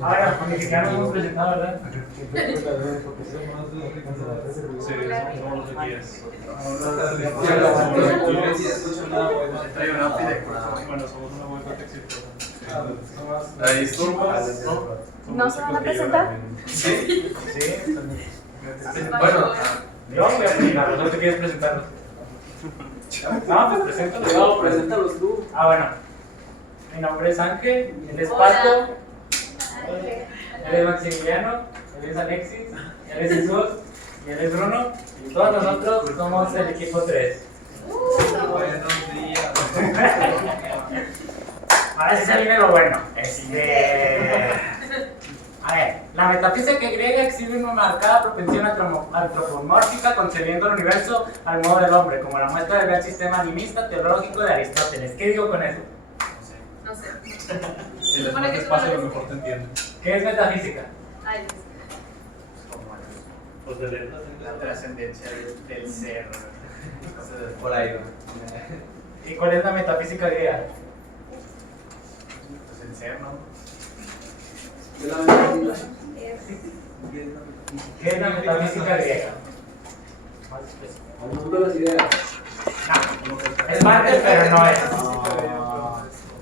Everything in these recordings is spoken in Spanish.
Ahora, con mexicanos hemos presentado, ¿verdad? Sí, somos los guías. Bueno, somos una web exitosa. Ahí esturbas, ¿no? ¿No se van a presentar? Sí. Sí. Bueno, Yo voy a presentar, ¿no te quieres presentarlos? No, pues preséntalo. No, preséntalos tú. Ah, bueno. Mi nombre es Ángel, él es Paco, él es Maximiliano, él es Alexis, él es Jesús y él es Bruno. Y todos nosotros somos el equipo 3. buenos días. Ahora sí se viene lo bueno. A ver, la metafísica griega exhibe una marcada propensión antropomórfica concebiendo el universo al modo del hombre, como la muestra del gran sistema animista teológico de Aristóteles. ¿Qué digo con eso? No sé. Si les pones espacio, a lo mejor te entienden. ¿Qué es metafísica? Ay, Pues de letras. La trascendencia del ser. Por ahí, ¿Y cuál es la metafísica griega? Pues el ser, ¿no? ¿Qué es la metafísica griega? No las ideas. No, es parte, pero no es.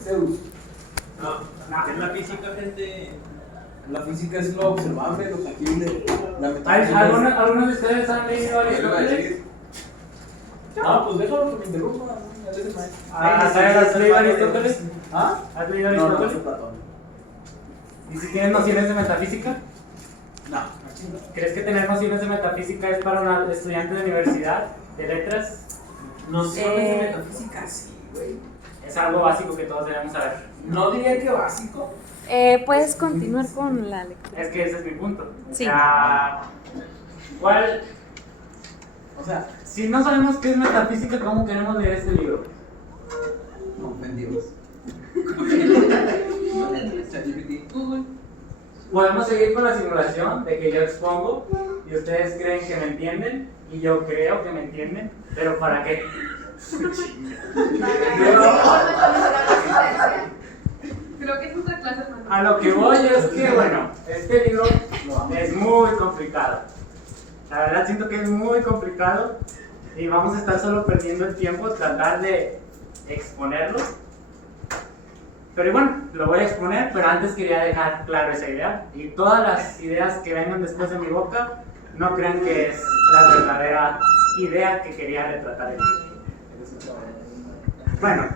Zeus. No. ¿Qué es la física, gente? La física es lo observable, lo tangible. La ¿Algunos de ustedes han leído Aristóteles? Ah, pues déjalo que me interrumpa. ¿Has leído Aristóteles? ¿Ah? ¿Has leído No, no, Aristóteles? soy Platón. ¿Y si tienes nociones de metafísica? No. ¿Crees que tener nociones de metafísica es para un estudiante de universidad, de letras? Nociones de metafísica, sí, güey. Es algo básico que todos debemos saber. No diría que básico. puedes continuar con la lectura. Es que ese es mi punto. Sí. ¿Cuál? O sea, Si no sabemos qué es metafísica, ¿cómo queremos leer este libro? ofendidos. Podemos seguir con la simulación de que yo expongo y ustedes creen que me entienden y yo creo que me entienden, pero ¿para qué? Creo que es otra clase, hermano. A lo que voy es que, bueno, este libro es muy complicado. La verdad siento que es muy complicado y vamos a estar solo perdiendo el tiempo tratar de exponerlo. Pero bueno, lo voy a exponer, pero antes quería dejar claro esa idea. Y todas las ideas que vengan después de mi boca, no crean que es la verdadera idea que quería retratar el libro. Bueno,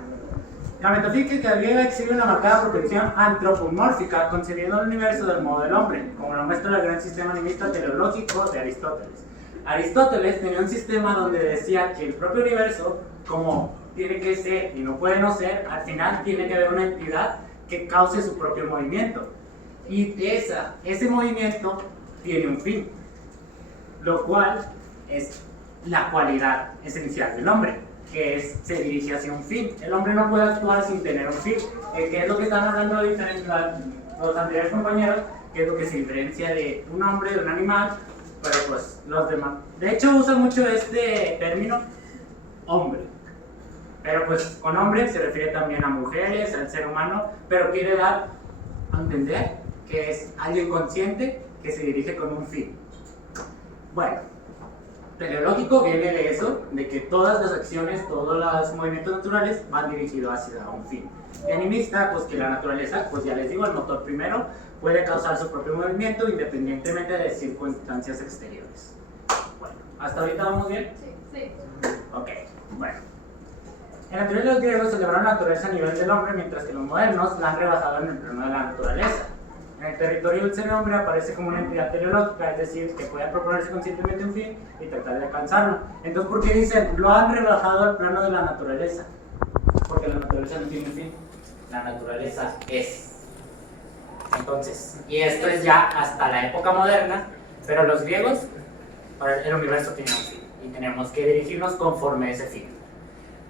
la metafísica griega exhibe una marcada propensión antropomórfica, concebiendo el universo del modo del hombre, como lo muestra el gran sistema animista teleológico de Aristóteles. Aristóteles tenía un sistema donde decía que el propio universo, como tiene que ser y no puede no ser, al final tiene que haber una entidad que cause su propio movimiento. Y ese movimiento tiene un fin, lo cual es la cualidad esencial del hombre, que se dirige hacia un fin. El hombre no puede actuar sin tener un fin, que es lo que están hablando los anteriores compañeros, que es lo que se diferencia de un hombre, de un animal, pero pues los demás. De hecho usa mucho este término, hombre. Pero pues con hombre se refiere también a mujeres, al ser humano, pero quiere dar a entender que es alguien consciente que se dirige con un fin. Bueno, teleológico viene de eso, de que todas las acciones, todos los movimientos naturales van dirigidos hacia un fin. Y animista, pues que la naturaleza, pues ya les digo, el motor primero puede causar su propio movimiento independientemente de circunstancias exteriores. Bueno, ¿hasta ahorita vamos bien? Sí. Ok, bueno. En la teoría de los griegos celebraron la naturaleza a nivel del hombre, mientras que los modernos la han rebajado en el plano de la naturaleza. En el territorio del ser hombre aparece como una entidad teleológica, es decir, que puede proponerse conscientemente un fin y tratar de alcanzarlo. Entonces, ¿por qué dicen lo han rebajado al plano de la naturaleza? Porque la naturaleza no tiene un fin, la naturaleza es. Entonces, y esto es ya hasta la época moderna, pero los griegos, el universo tenía un fin y tenemos que dirigirnos conforme a ese fin.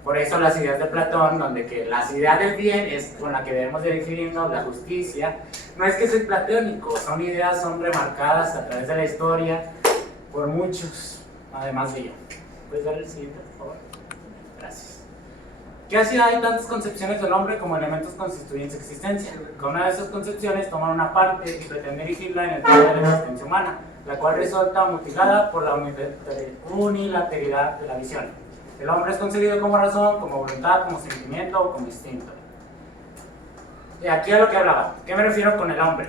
Por eso las ideas de Platón, donde que las ideas del bien es con la que debemos dirigirnos, la justicia, no es que soy platónico, son ideas, son remarcadas a través de la historia por muchos, además de yo. ¿Puedes dar el siguiente, por favor? Gracias. que así hay tantas concepciones del hombre como elementos constituyen su existencia. Cada una de esas concepciones toman una parte y pretende dirigirla en el tema de la existencia humana, la cual resulta mutilada por la unilateralidad de la visión. El hombre es concebido como razón, como voluntad, como sentimiento o como instinto. Y aquí a lo que hablaba, ¿qué me refiero con el hombre?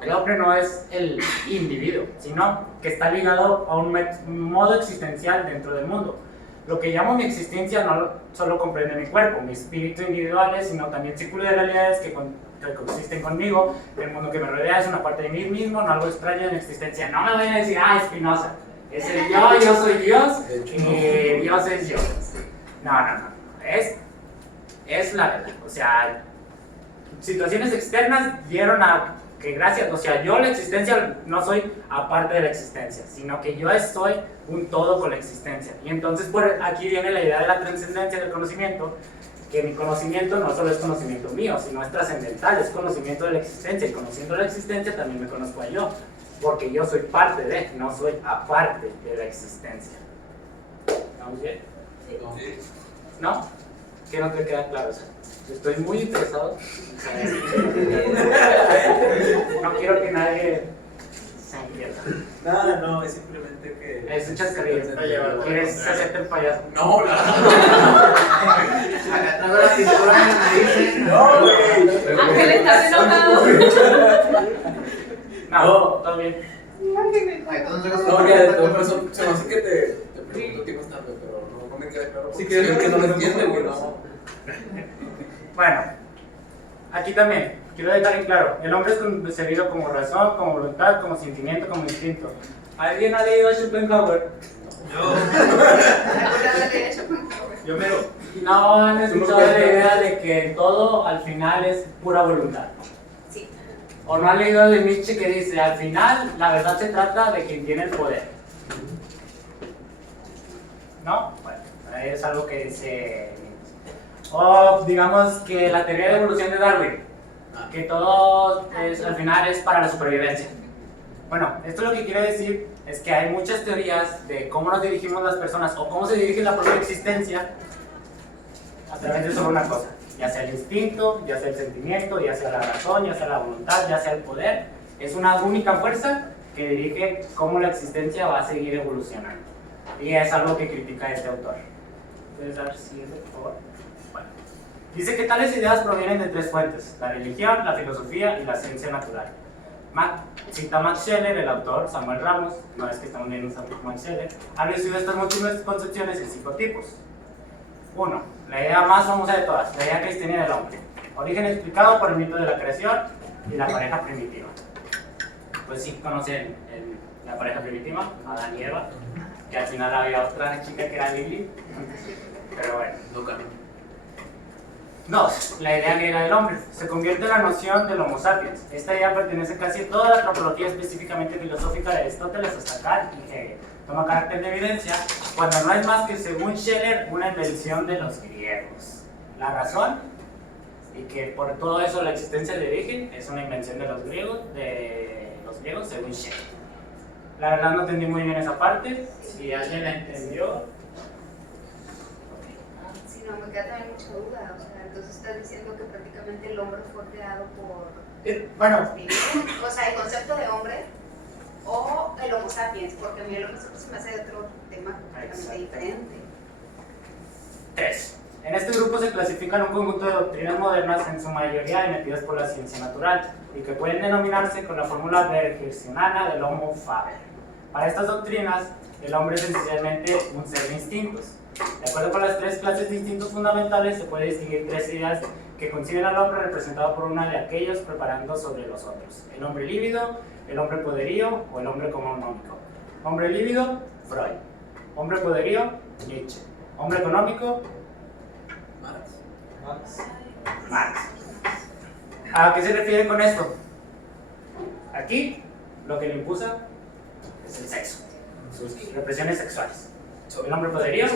El hombre no es el individuo, sino que está ligado a un modo existencial dentro del mundo. Lo que llamo mi existencia no solo comprende mi cuerpo, mi espíritu individuales, sino también círculo de realidades que coexisten conmigo. El mundo que me rodea es una parte de mí mismo, no algo extraño de mi existencia. No me vayan a decir, Spinoza, es el yo soy Dios y Dios es yo. No. Es la verdad. O sea, situaciones externas dieron a que gracias, o sea, yo la existencia no soy aparte de la existencia, sino que yo soy un todo con la existencia. Y entonces por aquí viene la idea de la trascendencia del conocimiento, que mi conocimiento no solo es conocimiento mío, sino es trascendental, es conocimiento de la existencia, y conociendo la existencia también me conozco a yo, porque yo soy parte de, no soy aparte de la existencia. ¿Estamos bien? Sí. ¿No? ¿Qué no te queda claro? O sea, estoy muy interesado. No quiero que nadie se pierda. Nada, no, es simplemente que. Es un chascarrillo. ¿Quieres hacerte el payaso? No, Agarrando la cintura en la nariz. no, güey. Ángel, estás enojado. No, todo bien. No, ya, de todo eso, se me hace que te pregunto tiempo tarde, pero no me queda claro. Sí, que no lo entiende, güey, no. Bueno, aquí también, quiero dejar en claro, el hombre es concebido como razón, como voluntad, como sentimiento, como instinto. ¿Alguien ha leído a Schopenhauer? Yo me lo. No han escuchado la idea de que todo al final es pura voluntad. Sí. O no han leído de Nietzsche que dice, al final la verdad se trata de quien tiene el poder. ¿No? Bueno, es algo que se... O digamos que la teoría de evolución de Darwin, que todo al final es para la supervivencia. Bueno, esto lo que quiere decir es que hay muchas teorías de cómo nos dirigimos las personas o cómo se dirige la propia existencia a través de solo una cosa, ya sea el instinto, ya sea el sentimiento, ya sea la razón, ya sea la voluntad, ya sea el poder. Es una única fuerza que dirige cómo la existencia va a seguir evolucionando. Y es algo que critica este autor. ¿Puedes dar siguiente, por favor? Bueno. Dice que tales ideas provienen de tres fuentes: la religión, la filosofía y la ciencia natural. Cita Max Scheler, el autor, Samuel Ramos, no es que estamos viendo a Max Scheler, ha resumido estas múltiples concepciones en 5 tipos. 1. La idea más famosa de todas, la idea cristiana del hombre. Origen explicado por el mito de la creación y la pareja primitiva. Pues sí, conocen la pareja primitiva, Adán y Eva, que al final había otra chica que era Lili, pero bueno. No camino. 2. La idea griega del hombre. Se convierte en la noción del Homo sapiens. Esta idea pertenece casi a toda la antropología específicamente filosófica de Aristóteles hasta Kant y Hegel. Toma carácter de evidencia cuando no es más que, según Scheler, una invención de los griegos. La razón, y que por todo eso la existencia de origen es una invención de los griegos según Scheler. La verdad no entendí muy bien esa parte. Si alguien la entendió. Sí, no, me queda también mucha duda. O sea, entonces estás diciendo que prácticamente el hombre fue creado por. Bueno, O sea, el concepto de hombre o el Homo sapiens, porque a mí el Homo sapiens se me hace de otro tema completamente diferente. 3. En este grupo se clasifican un conjunto de doctrinas modernas, en su mayoría emitidas por la ciencia natural, y que pueden denominarse con la fórmula bergesiana del Homo faber. Para estas doctrinas, el hombre es esencialmente un ser de instintos. De acuerdo con las 3 clases de instintos fundamentales, se puede distinguir 3 ideas que conciben al hombre representado por una de aquellos preparando sobre los otros: el hombre lívido, el hombre poderío o el hombre económico. Hombre lívido, Freud. Hombre poderío, Nietzsche. Hombre económico, Marx. ¿A qué se refiere con esto? Aquí, lo que le impulsa es el sexo, sus represiones sexuales. El hombre poderío,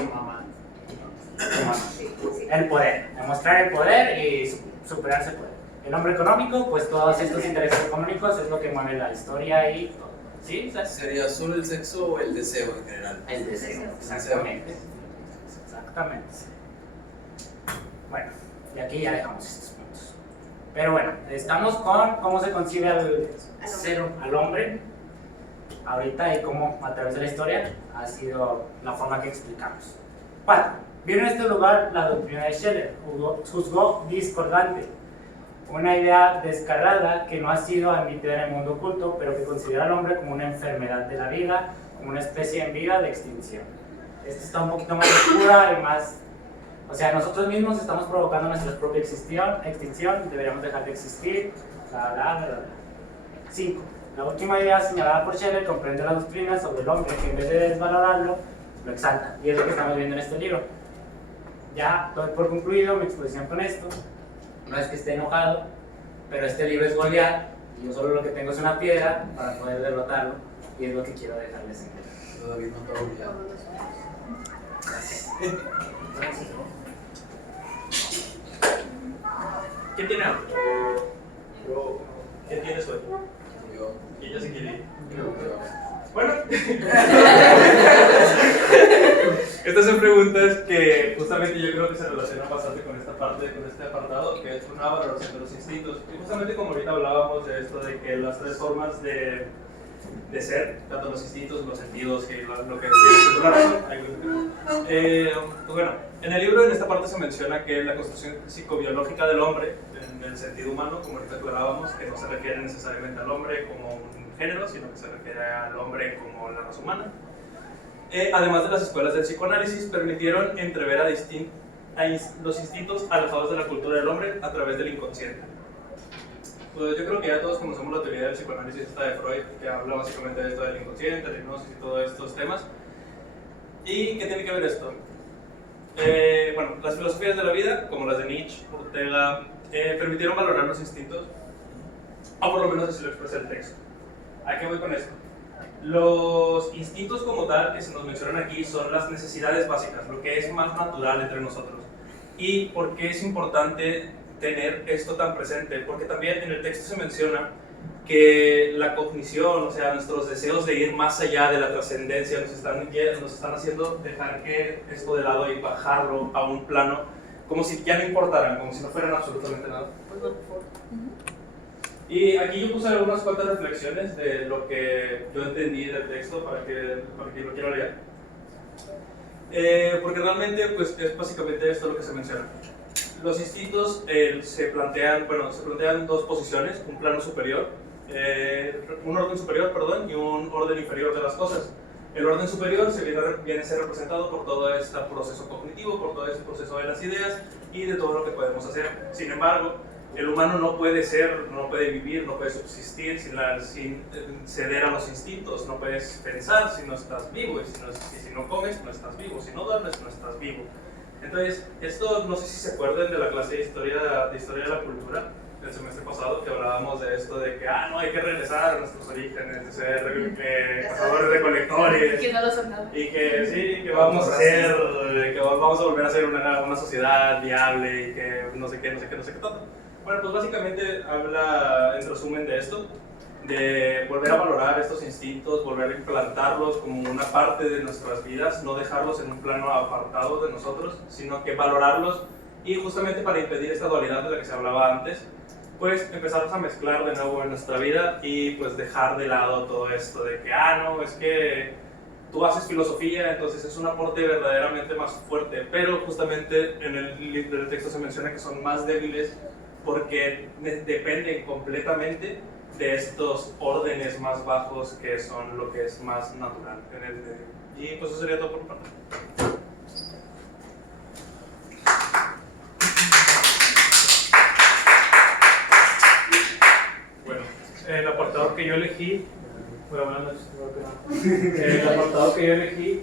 el poder, demostrar el poder y superarse el poder. El hombre económico, pues todos estos intereses económicos es lo que mueve la historia y todo. ¿Sí? ¿Sería solo el sexo o el deseo en general? El deseo, exactamente. Exactamente. Bueno, y aquí ya dejamos estos puntos. Pero bueno, estamos con cómo se concibe al hombre ahorita y cómo a través de la historia ha sido la forma que explicamos. 4. Vino en este lugar la doctrina de Scheller, juzgó discordante, una idea descarada que no ha sido admitida en el mundo oculto, pero que considera al hombre como una enfermedad de la vida, como una especie en vía de extinción. Esto está un poquito más oscura y más... O sea, nosotros mismos estamos provocando nuestra propia extinción, deberíamos dejar de existir, bla, bla, bla, bla. 5. La última idea señalada por Scheller comprende la doctrina sobre el hombre que en vez de desvalorarlo, lo exalta. Y es lo que estamos viendo en este libro. Ya doy por concluido mi exposición con esto. No es que esté enojado, pero este libro es Goliat y yo solo lo que tengo es una piedra para poder derrotarlo y es lo que quiero dejarles en claro. Todavía no todo Goliat. ¿Quién tiene hambre? Yo. ¿Quién tiene sueño? Yo. ¿Quién ya se quiere ir? Yo. Bueno. Estas son preguntas que justamente yo creo que se relacionan bastante con esta parte, con este apartado, que es una valoración de los instintos. Y justamente como ahorita hablábamos de esto, de que las tres formas de ser, tanto los instintos, los sentidos, que lo que es la razón. Pues bueno, en el libro en esta parte se menciona que la construcción psicobiológica del hombre, en el sentido humano, como ahorita aclarábamos, que no se refiere necesariamente al hombre como un género, sino que se refiere al hombre como la raza humana. Además de las escuelas del psicoanálisis, permitieron entrever a los instintos alejados de la cultura del hombre a través del inconsciente. Pues yo creo que ya todos conocemos la teoría del psicoanálisis esta de Freud, que habla básicamente de esto del inconsciente, la hipnosis y todos estos temas. ¿Y qué tiene que ver esto? Bueno, las filosofías de la vida, como las de Nietzsche, Ortega, permitieron valorar los instintos, o por lo menos así lo expresa el texto. ¿A qué voy con esto? Los instintos como tal que se nos mencionan aquí son las necesidades básicas, lo que es más natural entre nosotros. ¿Y por qué es importante tener esto tan presente? Porque también en el texto se menciona que la cognición, o sea, nuestros deseos de ir más allá de la trascendencia nos están haciendo dejar que esto de lado y bajarlo a un plano como si ya no importaran, como si no fueran absolutamente nada. Y aquí yo puse algunas cuantas reflexiones de lo que yo entendí del texto para que lo quiera leer. Porque realmente pues, es básicamente esto lo que se menciona. Los instintos se plantean dos posiciones, un plano superior, un orden superior, perdón, y un orden inferior de las cosas. El orden superior viene a ser representado por todo este proceso cognitivo, por todo este proceso de las ideas y de todo lo que podemos hacer. Sin embargo, el humano no puede vivir, no puede subsistir sin ceder a los instintos. No puedes pensar si no estás vivo, y si no comes, no estás vivo, si no duermes, no estás vivo. Entonces, esto no sé si se acuerdan de la clase de historia de la cultura del semestre pasado, que hablábamos de esto de que no hay que regresar a nuestros orígenes, de ser cazadores recolectores, Que no lo son nada. y que sí, que vamos a volver a ser una sociedad viable y que no sé qué tanto. Bueno, pues básicamente habla en resumen de esto, de volver a valorar estos instintos, volver a implantarlos como una parte de nuestras vidas, no dejarlos en un plano apartado de nosotros, sino que valorarlos, y justamente para impedir esta dualidad de la que se hablaba antes, pues empezarlos a mezclar de nuevo en nuestra vida y pues dejar de lado todo esto de que, no, es que tú haces filosofía, entonces es un aporte verdaderamente más fuerte, pero justamente en el texto se menciona que son más débiles porque dependen completamente de estos órdenes más bajos que son lo que es más natural. Y pues eso sería todo por mi parte. Bueno, el apartado que yo elegí,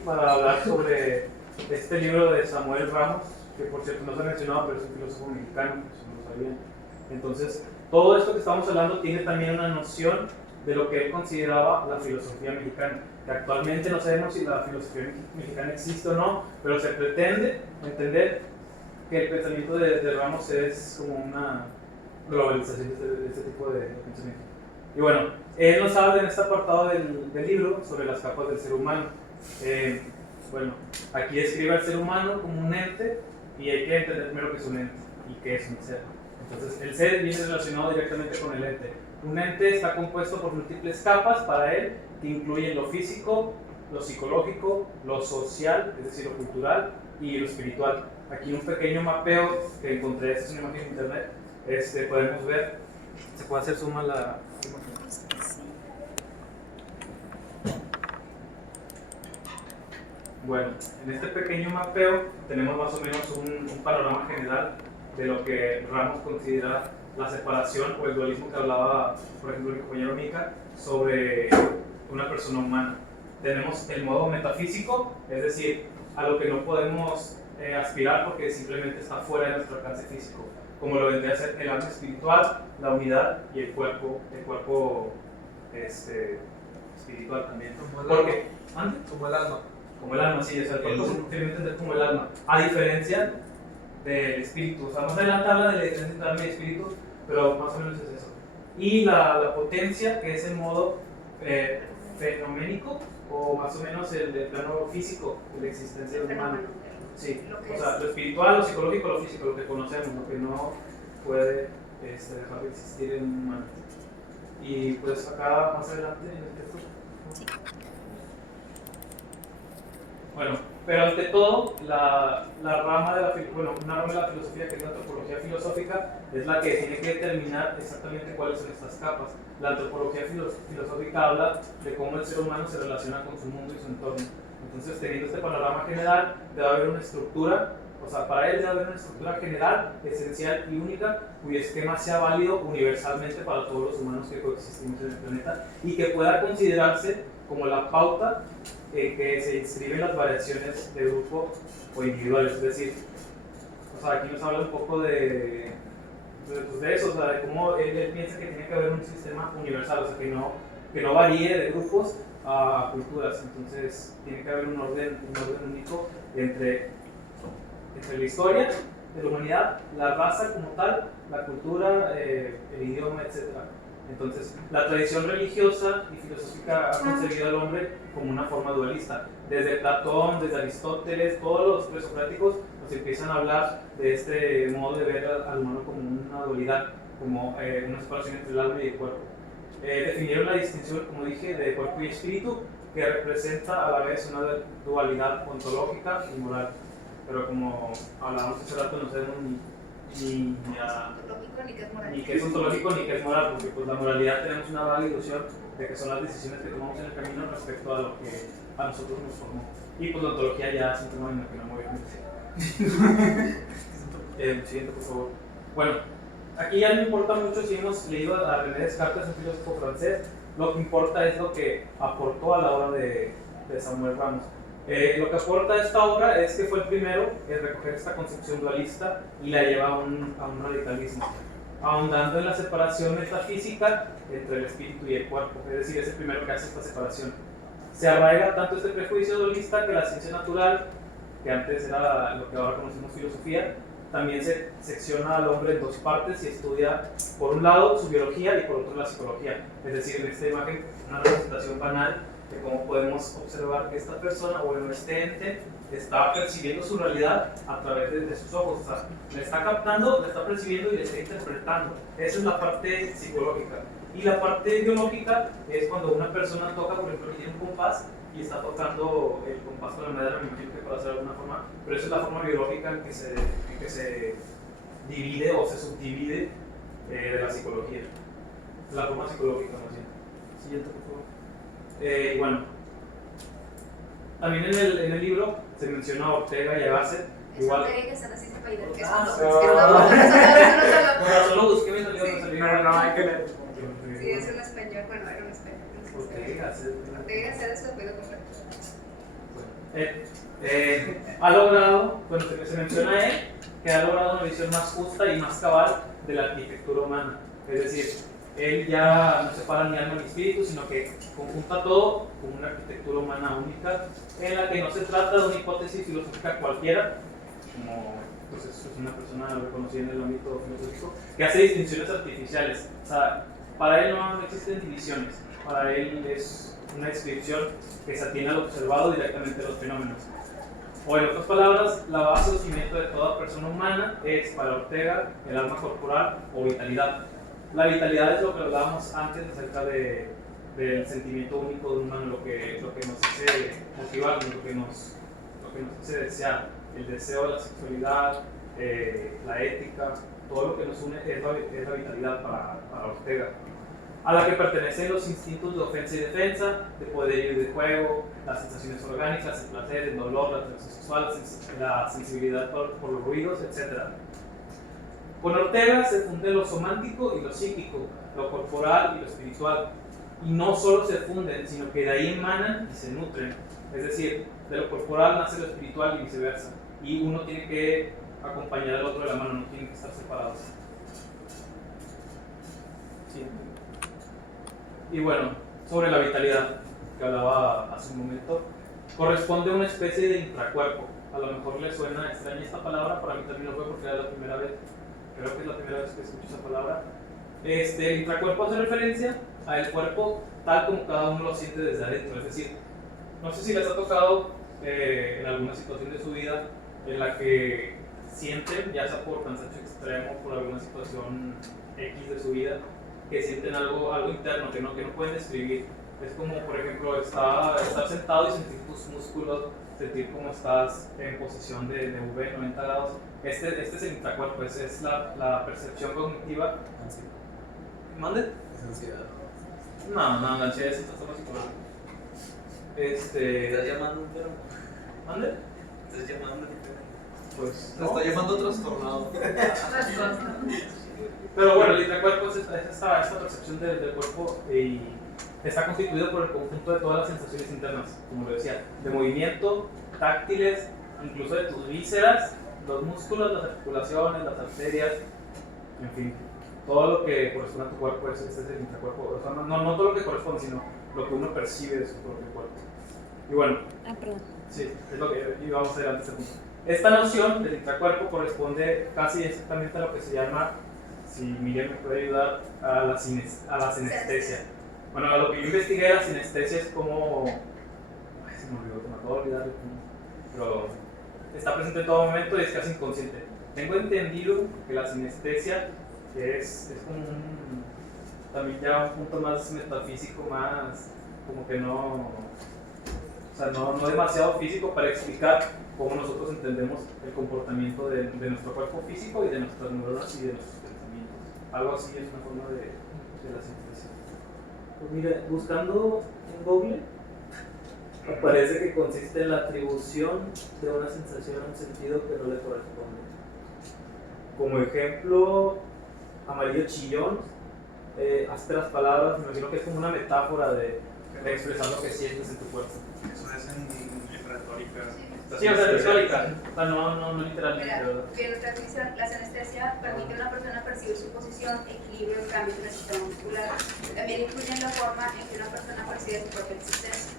para hablar sobre este libro de Samuel Ramos, que por cierto no se ha mencionado, pero es un filósofo mexicano, si no lo sabían. Entonces, todo esto que estamos hablando tiene también una noción de lo que él consideraba la filosofía mexicana, que actualmente no sabemos si la filosofía mexicana existe o no, pero se pretende entender que el pensamiento de Ramos es como una globalización de este tipo de pensamiento. Y bueno, él nos habla en este apartado del libro sobre las capas del ser humano. Bueno, aquí describe al ser humano como un ente Y hay que entender primero qué es un ente y qué es un ser. Entonces, el ser viene relacionado directamente con el ente. Un ente está compuesto por múltiples capas para él, que incluyen lo físico, lo psicológico, lo social, es decir, lo cultural, y lo espiritual. Aquí un pequeño mapeo que encontré, esta es una imagen en internet, podemos ver, se puede hacer zoom a la imagen. Bueno, en este pequeño mapeo tenemos más o menos un panorama general de lo que Ramos considera la separación o el dualismo que hablaba, por ejemplo, mi compañero Mika, sobre una persona humana. Tenemos el modo metafísico, es decir, a lo que no podemos aspirar porque simplemente está fuera de nuestro alcance físico, como lo vendría a ser el alma espiritual, la unidad y el cuerpo espiritual también. Porque, ¿antes? Como el alma. Como el alma, sí, o sea, el cuerpo se tiene que entender como el alma, a diferencia del espíritu. O sea, más adelante habla de la diferencia entre alma y espíritu, pero más o menos es eso. Y la potencia, que es el modo fenoménico, o más o menos el plano físico de la existencia humana. Sí, o sea, lo espiritual, lo psicológico, lo físico, lo que conocemos, lo que no puede dejar de existir en un humano. Y pues acá más adelante en el texto. Bueno, pero ante todo, la rama de una rama de la filosofía que es la antropología filosófica es la que tiene que determinar exactamente cuáles son estas capas. La antropología filosófica habla de cómo el ser humano se relaciona con su mundo y su entorno. Entonces, teniendo este panorama general, debe haber una estructura, o sea, para él debe haber una estructura general, esencial y única, cuyo esquema sea válido universalmente para todos los humanos que coexistimos en el planeta y que pueda considerarse como la pauta que se inscriben las variaciones de grupo o individuales. Es decir, o sea, aquí nos habla un poco de eso, o sea, de cómo él piensa que tiene que haber un sistema universal, o sea, que no varíe de grupos a culturas. Entonces, tiene que haber un orden único entre la historia de la humanidad, la raza como tal, la cultura, el idioma, etc. Entonces, la tradición religiosa y filosófica ha concebido al hombre como una forma dualista. Desde Platón, desde Aristóteles, todos los presocráticos nos empiezan a hablar de este modo de ver al humano como una dualidad, como una separación entre el alma y el cuerpo. Definieron la distinción, como dije, de cuerpo y espíritu, que representa a la vez una dualidad ontológica y moral. Pero como hablábamos hace rato, no sabemos ni qué es ontológico ni qué es moral, porque pues la moralidad tenemos una vaga ilusión de que son las decisiones que tomamos en el camino respecto a lo que a nosotros nos formó. Y pues la ontología ya es un tema en el que no me voy a meter. Siguiente, por favor. Bueno, aquí ya no importa mucho si hemos leído a René Descartes, un filósofo francés. Lo que importa es lo que aportó a la obra de Samuel Ramos. Lo que aporta esta obra es que fue el primero en recoger esta concepción dualista y la lleva a un radicalismo, ahondando en la separación metafísica entre el espíritu y el cuerpo. Es decir, es el primero que hace esta separación. Se arraiga tanto este prejuicio dualista que la ciencia natural, que antes era lo que ahora conocemos filosofía, también se secciona al hombre en dos partes y estudia, por un lado, su biología y por otro, la psicología. Es decir, en esta imagen, una representación banal de cómo podemos observar que esta persona, o este ente, está percibiendo su realidad a través de sus ojos. O sea, la está captando, la está percibiendo y la está interpretando. Esa es la parte psicológica. Y la parte biológica es cuando una persona toca, por ejemplo, tiene un compás y está tocando el compás con la madera, me imagino que para hacer de alguna forma, pero esa es la forma biológica en que se divide o se subdivide de la psicología. La forma psicológica, más bien. Siguiente, por favor. Bueno, también en el libro se menciona a Ortega y a Gasset. Igual. Ortega y Gasset, así se apellida, que Solo busqué mi salió de salir. No, hay que leer. Sí, es un español, bueno, era un español. Ortega y Gasset. Ortega y Gasset es su apellido completo. Ha logrado, bueno, se menciona él, que ha logrado una visión más justa y más cabal de la arquitectura humana. Es decir, él ya no separa ni alma ni espíritu, sino que conjunta todo como una arquitectura humana única, en la que no se trata de una hipótesis filosófica cualquiera, como pues, es una persona reconocida en el ámbito filosófico, que hace distinciones artificiales. O sea, para él no existen divisiones, para él es una descripción que se atiene al observado directamente de los fenómenos. O en otras palabras, la base o cimiento de toda persona humana es, para Ortega, el alma corporal o vitalidad. La vitalidad es lo que hablábamos antes acerca del sentimiento único de un humano, lo que nos hace motivar, lo que nos hace desear. El deseo, la sexualidad, la ética, todo lo que nos une es la vitalidad para Ortega, a la que pertenecen los instintos de ofensa y defensa, de poder y de juego, las sensaciones orgánicas, el placer, el dolor, la atracción sexual, la sensibilidad por los ruidos, etc. Con Ortega se funde lo somántico y lo psíquico, lo corporal y lo espiritual. Y no solo se funden, sino que de ahí emanan y se nutren. Es decir, de lo corporal nace lo espiritual y viceversa. Y uno tiene que acompañar al otro de la mano, no tienen que estar separados. Sí. Y bueno, sobre la vitalidad, que hablaba hace un momento, corresponde a una especie de intracuerpo. A lo mejor les suena extraña esta palabra, para mí también lo fue porque era la primera vez, creo que es la primera vez que escucho esa palabra. El intracuerpo hace referencia al cuerpo tal como cada uno lo siente desde adentro, es decir, no sé si les ha tocado en alguna situación de su vida en la que sienten, ya sea por cansancio extremo, por alguna situación X de su vida, que sienten algo interno que no pueden describir. Es como, por ejemplo, estar sentado y sentir tus músculos, sentir como estás en posición de V, 90 grados. Este es el intracuerpo, es la percepción cognitiva. Ansiedad. ¿Mande? Es ansiedad. No, la ansiedad es un trastorno psicológico. ¿Estás llamando un perro? ¿Mande? ¿Estás llamando un perro? Pues Te está llamando trastornado. Pero bueno, el intracuerpo es esta percepción del cuerpo y está constituido por el conjunto de todas las sensaciones internas, como lo decía, de movimiento, táctiles, incluso de tus vísceras, los músculos, las articulaciones, las arterias, en fin, todo lo que corresponde a tu cuerpo es el intracuerpo. O sea, no todo lo que corresponde, sino lo que uno percibe de su propio cuerpo. Y bueno, sí, es lo que íbamos a ver antes. Esta noción del intracuerpo corresponde casi exactamente a lo que se llama, si Miguel me puede ayudar, a la sinestesia. Bueno, a lo que yo investigué, la sinestesia es como... Ay, se me olvidó, me acabo de olvidar, pero está presente en todo momento y es casi inconsciente. Tengo entendido que la sinestesia es como también ya un punto más metafísico, más como que no demasiado físico para explicar cómo nosotros entendemos el comportamiento de nuestro cuerpo físico y de nuestras neuronas y de nuestros pensamientos. Algo así es una forma de la sinestesia. Pues mira, buscando en Google, aparece que consiste en la atribución de una sensación a un sentido que no le corresponde. Como ejemplo, amarillo chillón, ásperas palabras, me imagino que es como una metáfora de expresar lo que sientes en tu cuerpo. Eso es en retórica. Sí, o sea, retórica, o sea, no literalmente. Mira, que nuestra definición, la sinestesia permite a una persona percibir su posición, equilibrio y cambios en el sistema muscular. También influye en la forma en que una persona percibe su propia existencia.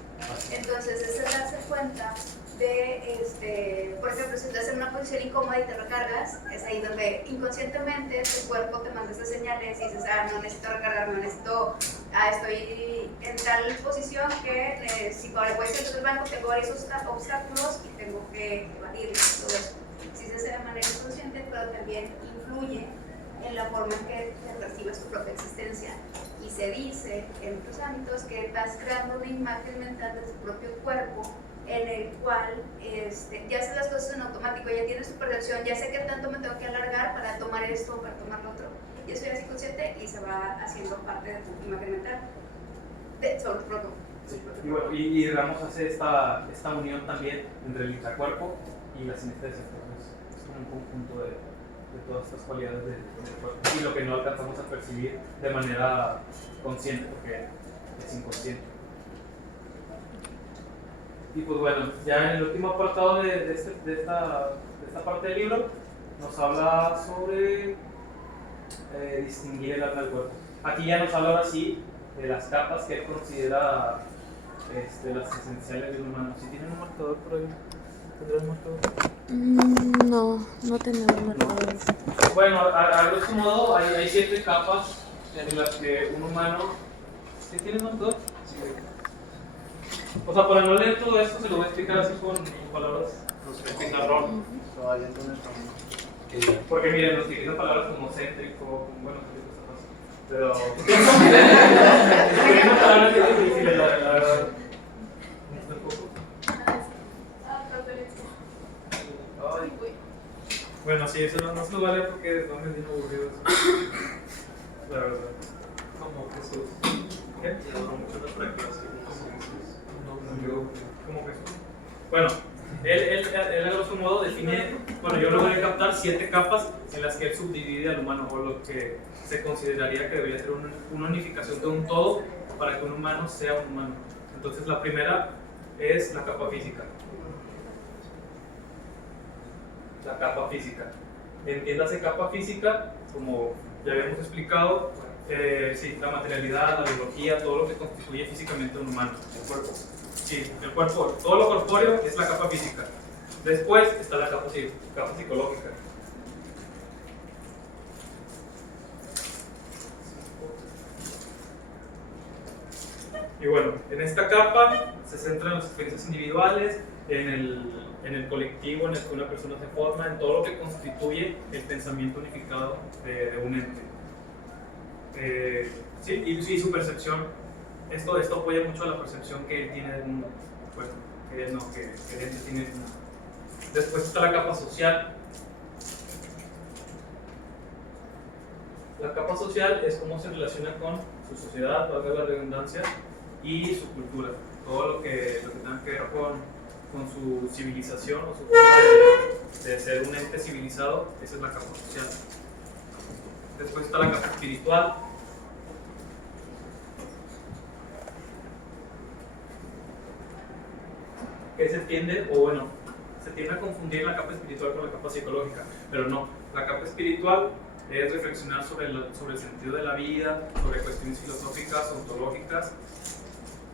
Entonces, es el darse cuenta de, por ejemplo, si estás en una posición incómoda y te recargas, es ahí donde inconscientemente tu cuerpo te manda estas señales y dices, no necesito recargarme, estoy en tal posición que si voy a hacer otro banco tengo varios obstáculos y tengo que evadirlos, todo eso. Sí se hace de manera inconsciente, pero también influye en la forma en que te percibes tu propia existencia. Y se dice en otros ámbitos que estás creando una imagen mental de tu propio cuerpo en el cual ya haces las cosas en automático, ya tienes tu percepción, ya sé qué tanto me tengo que alargar para tomar esto o para tomar lo otro. Y eso ya es inconsciente y se va haciendo parte de tu imagen mental sobre tu propio. Sí, y bueno, y digamos hace esta unión también entre el intracuerpo y la sinestesia. Entonces, es como un conjunto de todas estas cualidades del cuerpo y lo que no alcanzamos a percibir de manera consciente porque es inconsciente. Y pues bueno, ya en el último apartado de esta parte del libro nos habla sobre distinguir el alma del cuerpo. Aquí ya nos habla ahora sí de las capas que él considera las esenciales del humano. Si tienen un marcador por ahí, ¿tendrán un marcador? No tenemos marcador. Bueno, a grosso modo hay 7 capas en las que un humano... ¿Sí tienes marcador? Sí. O sea, para no leer todo esto, se lo voy a explicar así con palabras el pizarrón. Porque miren, utilizan palabras como céntrico, bueno, pero utilizan palabras que son difíciles, la verdad. Ay. Bueno, sí, eso no se lo vale porque no me bien aburridos. La verdad. Como Jesús. ¿Qué? Mucho las prácticas. Como Jesús. Bueno, él a grosso modo define, bueno, yo logré captar 7 capas en las que él subdivide al humano, o lo que se consideraría que debería ser una unificación de un todo para que un humano sea un humano. Entonces la primera es la capa física. La capa física. Entiéndase capa física, como ya habíamos explicado, sí, la materialidad, la biología, todo lo que constituye físicamente a un humano, el cuerpo. Sí, el cuerpo, todo lo corpóreo es la capa física. Después está la capa psicológica. Y bueno, en esta capa se centran las experiencias individuales, en el colectivo en el que una persona se forma, en todo lo que constituye el pensamiento unificado de un ente. Sí, y su percepción. Esto apoya mucho a la percepción que él tiene del mundo. Bueno, que el ente tiene del mundo. Después está la capa social. La capa social es cómo se relaciona con su sociedad, valga la redundancia, y su cultura. Todo lo que tenga que ver con su civilización o su forma de ser un ente civilizado, esa es la capa social. Después está la capa espiritual. Que se tiende, o bueno, se tiende a confundir la capa espiritual con la capa psicológica, pero no, la capa espiritual es reflexionar sobre el sentido de la vida, sobre cuestiones filosóficas, ontológicas,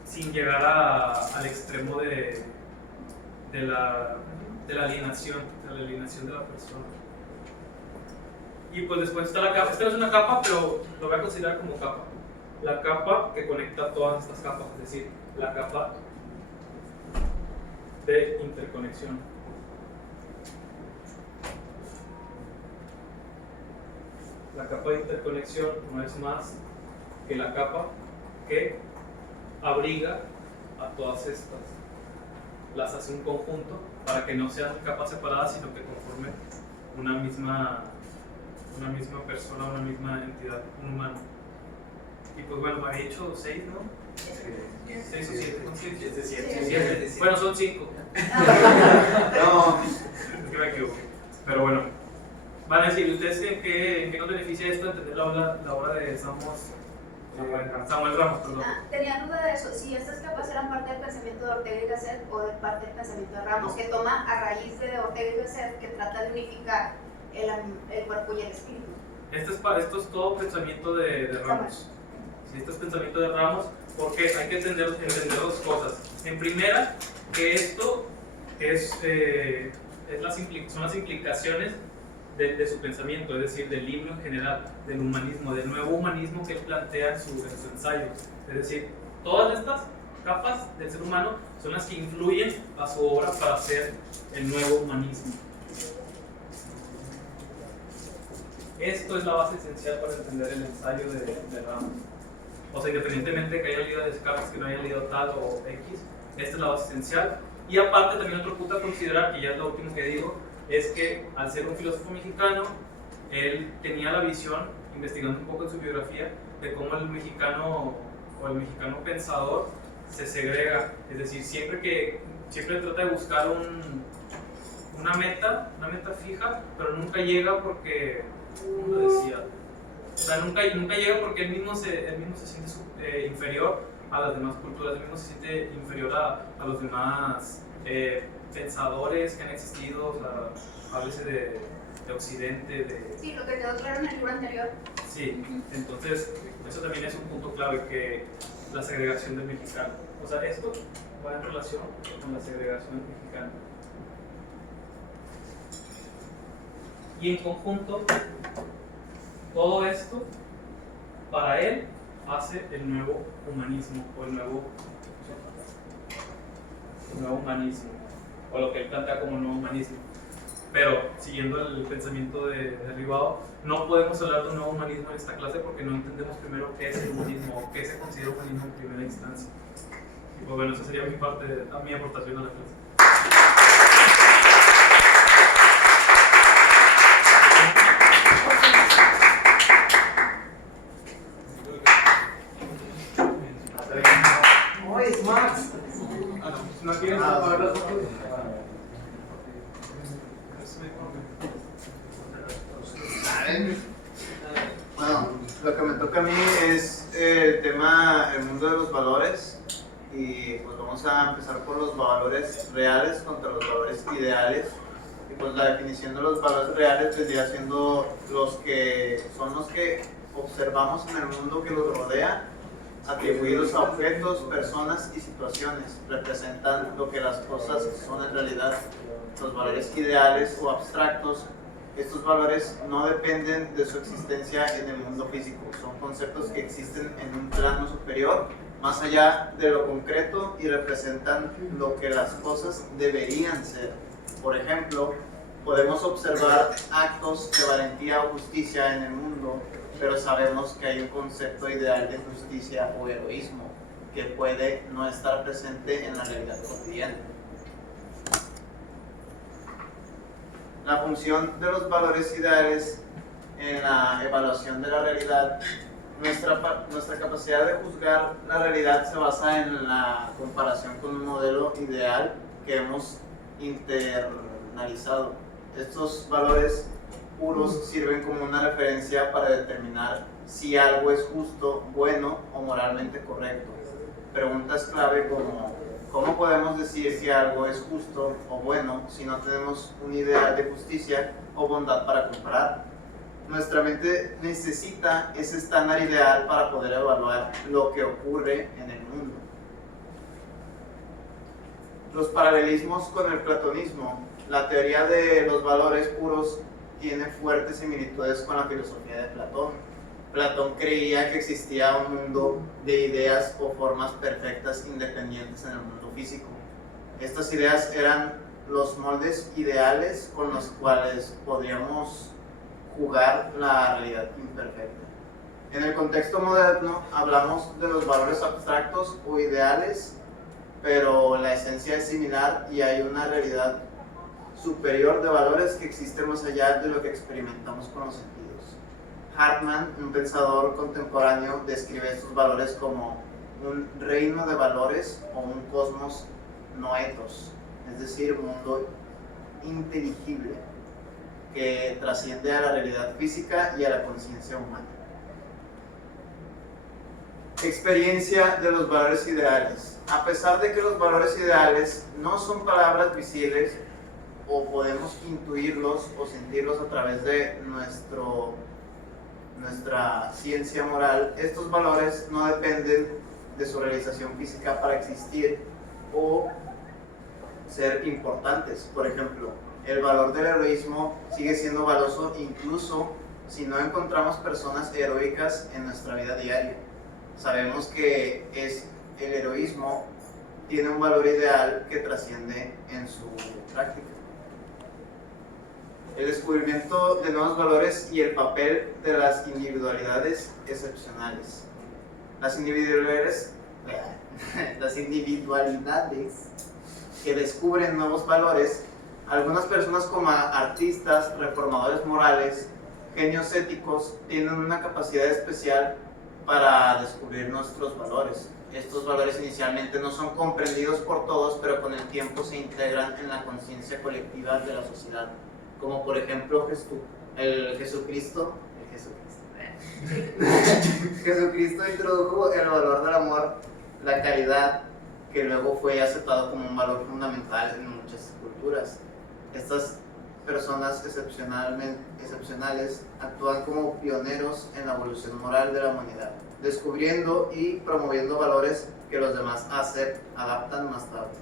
sin llegar al extremo de la alienación de la persona. Y pues después está la capa, esta no es una capa, pero lo voy a considerar como capa, la capa que conecta todas estas capas, es decir, la capa de interconexión. La capa de interconexión no es más que la capa que abriga a todas estas, las hace un conjunto para que no sean capas separadas, sino que conformen una misma persona, una misma entidad, un humano. Y pues bueno, había hecho 6, ¿no? 6 o 7, ¿no? 7. Bueno, son 5. No, es que me equivoqué. Pero bueno, van a decir, ¿ustedes en qué nos beneficia esto de entender la obra de Samuel Ramos? Perdón. Tenía duda de eso, si estas capas eran parte del pensamiento de Ortega y Gasset o de parte del pensamiento de Ramos, que toma a raíz de Ortega y Gasset, que trata de unificar el cuerpo y el espíritu. Esto es todo pensamiento de Ramos. Sí, esto es pensamiento de Ramos, porque hay que entender 2 cosas. En primera, que esto son las implicaciones de su pensamiento, es decir, del libro en general, del humanismo, del nuevo humanismo que él plantea en su ensayo. Es decir, todas estas capas del ser humano son las que influyen a su obra para hacer el nuevo humanismo. Esto es la base esencial para entender el ensayo de Ramos. O sea, independientemente de que haya leído Descartes, que no haya leído tal o X, esta es la base esencial. Y aparte, también otro punto a considerar, que ya es lo último que digo, es que al ser un filósofo mexicano, él tenía la visión, investigando un poco en su biografía, de cómo el mexicano pensador se segrega. Es decir, siempre trata de buscar una meta fija, pero nunca llega porque, ¿cómo lo decía? O sea, nunca llega porque él mismo se siente inferior a las demás culturas, él mismo se siente inferior a los demás pensadores que han existido, o sea, háblese de Occidente, Sí, lo que quedó claro en el libro anterior. Sí, entonces eso también es un punto clave, que la segregación del mexicano. O sea, esto va en relación con la segregación del mexicano. Y en conjunto, todo esto, para él, hace el nuevo humanismo, o el nuevo humanismo. o lo que él plantea como nuevo humanismo. Pero, siguiendo el pensamiento de Ribao, no podemos hablar de un nuevo humanismo en esta clase porque no entendemos primero qué es el humanismo o qué se considera humanismo en primera instancia. Y pues bueno, esa sería mi aportación a la clase. es Max. ¿No quieres apagar las fotos? Bueno, lo que me toca a mí es el tema, el mundo de los valores, y pues vamos a empezar por los valores reales contra los valores ideales. Y pues la definición de los valores reales vendría siendo los que observamos en el mundo que los rodea, atribuidos a objetos, personas y situaciones. Representan lo que las cosas son en realidad. Los valores ideales o abstractos, estos valores no dependen de su existencia en el mundo físico, son conceptos que existen en un plano superior, más allá de lo concreto, y representan lo que las cosas deberían ser. Por ejemplo, podemos observar actos de valentía o justicia en el mundo, pero sabemos que hay un concepto ideal de justicia o heroísmo que puede no estar presente en la realidad cotidiana. La función de los valores ideales en la evaluación de la realidad, nuestra capacidad de juzgar la realidad se basa en la comparación con un modelo ideal que hemos internalizado. Estos valores puros sirven como una referencia para determinar si algo es justo, bueno o moralmente correcto. Preguntas clave como: ¿cómo podemos decir si algo es justo o bueno si no tenemos un ideal de justicia o bondad para comparar? Nuestra mente necesita ese estándar ideal para poder evaluar lo que ocurre en el mundo. Los paralelismos con el platonismo. La teoría de los valores puros tiene fuertes similitudes con la filosofía de Platón. Platón creía que existía un mundo de ideas o formas perfectas independientes en el mundo físico. Estas ideas eran los moldes ideales con los cuales podríamos jugar la realidad imperfecta. En el contexto moderno hablamos de los valores abstractos o ideales, pero la esencia es similar y hay una realidad superior de valores que existe más allá de lo que experimentamos con los sentidos. Hartman, un pensador contemporáneo, describe estos valores como un reino de valores o un cosmos noetos, es decir, un mundo inteligible que trasciende a la realidad física y a la conciencia humana. Experiencia de los valores ideales. A pesar de que los valores ideales no son palabras visibles o podemos intuirlos o sentirlos a través de nuestra ciencia moral, estos valores no dependen de su realización física para existir o ser importantes. Por ejemplo, el valor del heroísmo sigue siendo valioso incluso si no encontramos personas heroicas en nuestra vida diaria. Sabemos que el heroísmo tiene un valor ideal que trasciende en su práctica. El descubrimiento de nuevos valores y el papel de las individualidades excepcionales. Las individualidades que descubren nuevos valores, algunas personas como artistas, reformadores morales, genios éticos, tienen una capacidad especial para descubrir nuestros valores. Estos valores inicialmente no son comprendidos por todos, pero con el tiempo se integran en la conciencia colectiva de la sociedad. Como por ejemplo Jesucristo introdujo el valor del amor, la caridad, que luego fue aceptado como un valor fundamental en muchas culturas. Estas personas excepcionales actúan como pioneros en la evolución moral de la humanidad, descubriendo y promoviendo valores que los demás adaptan más tarde.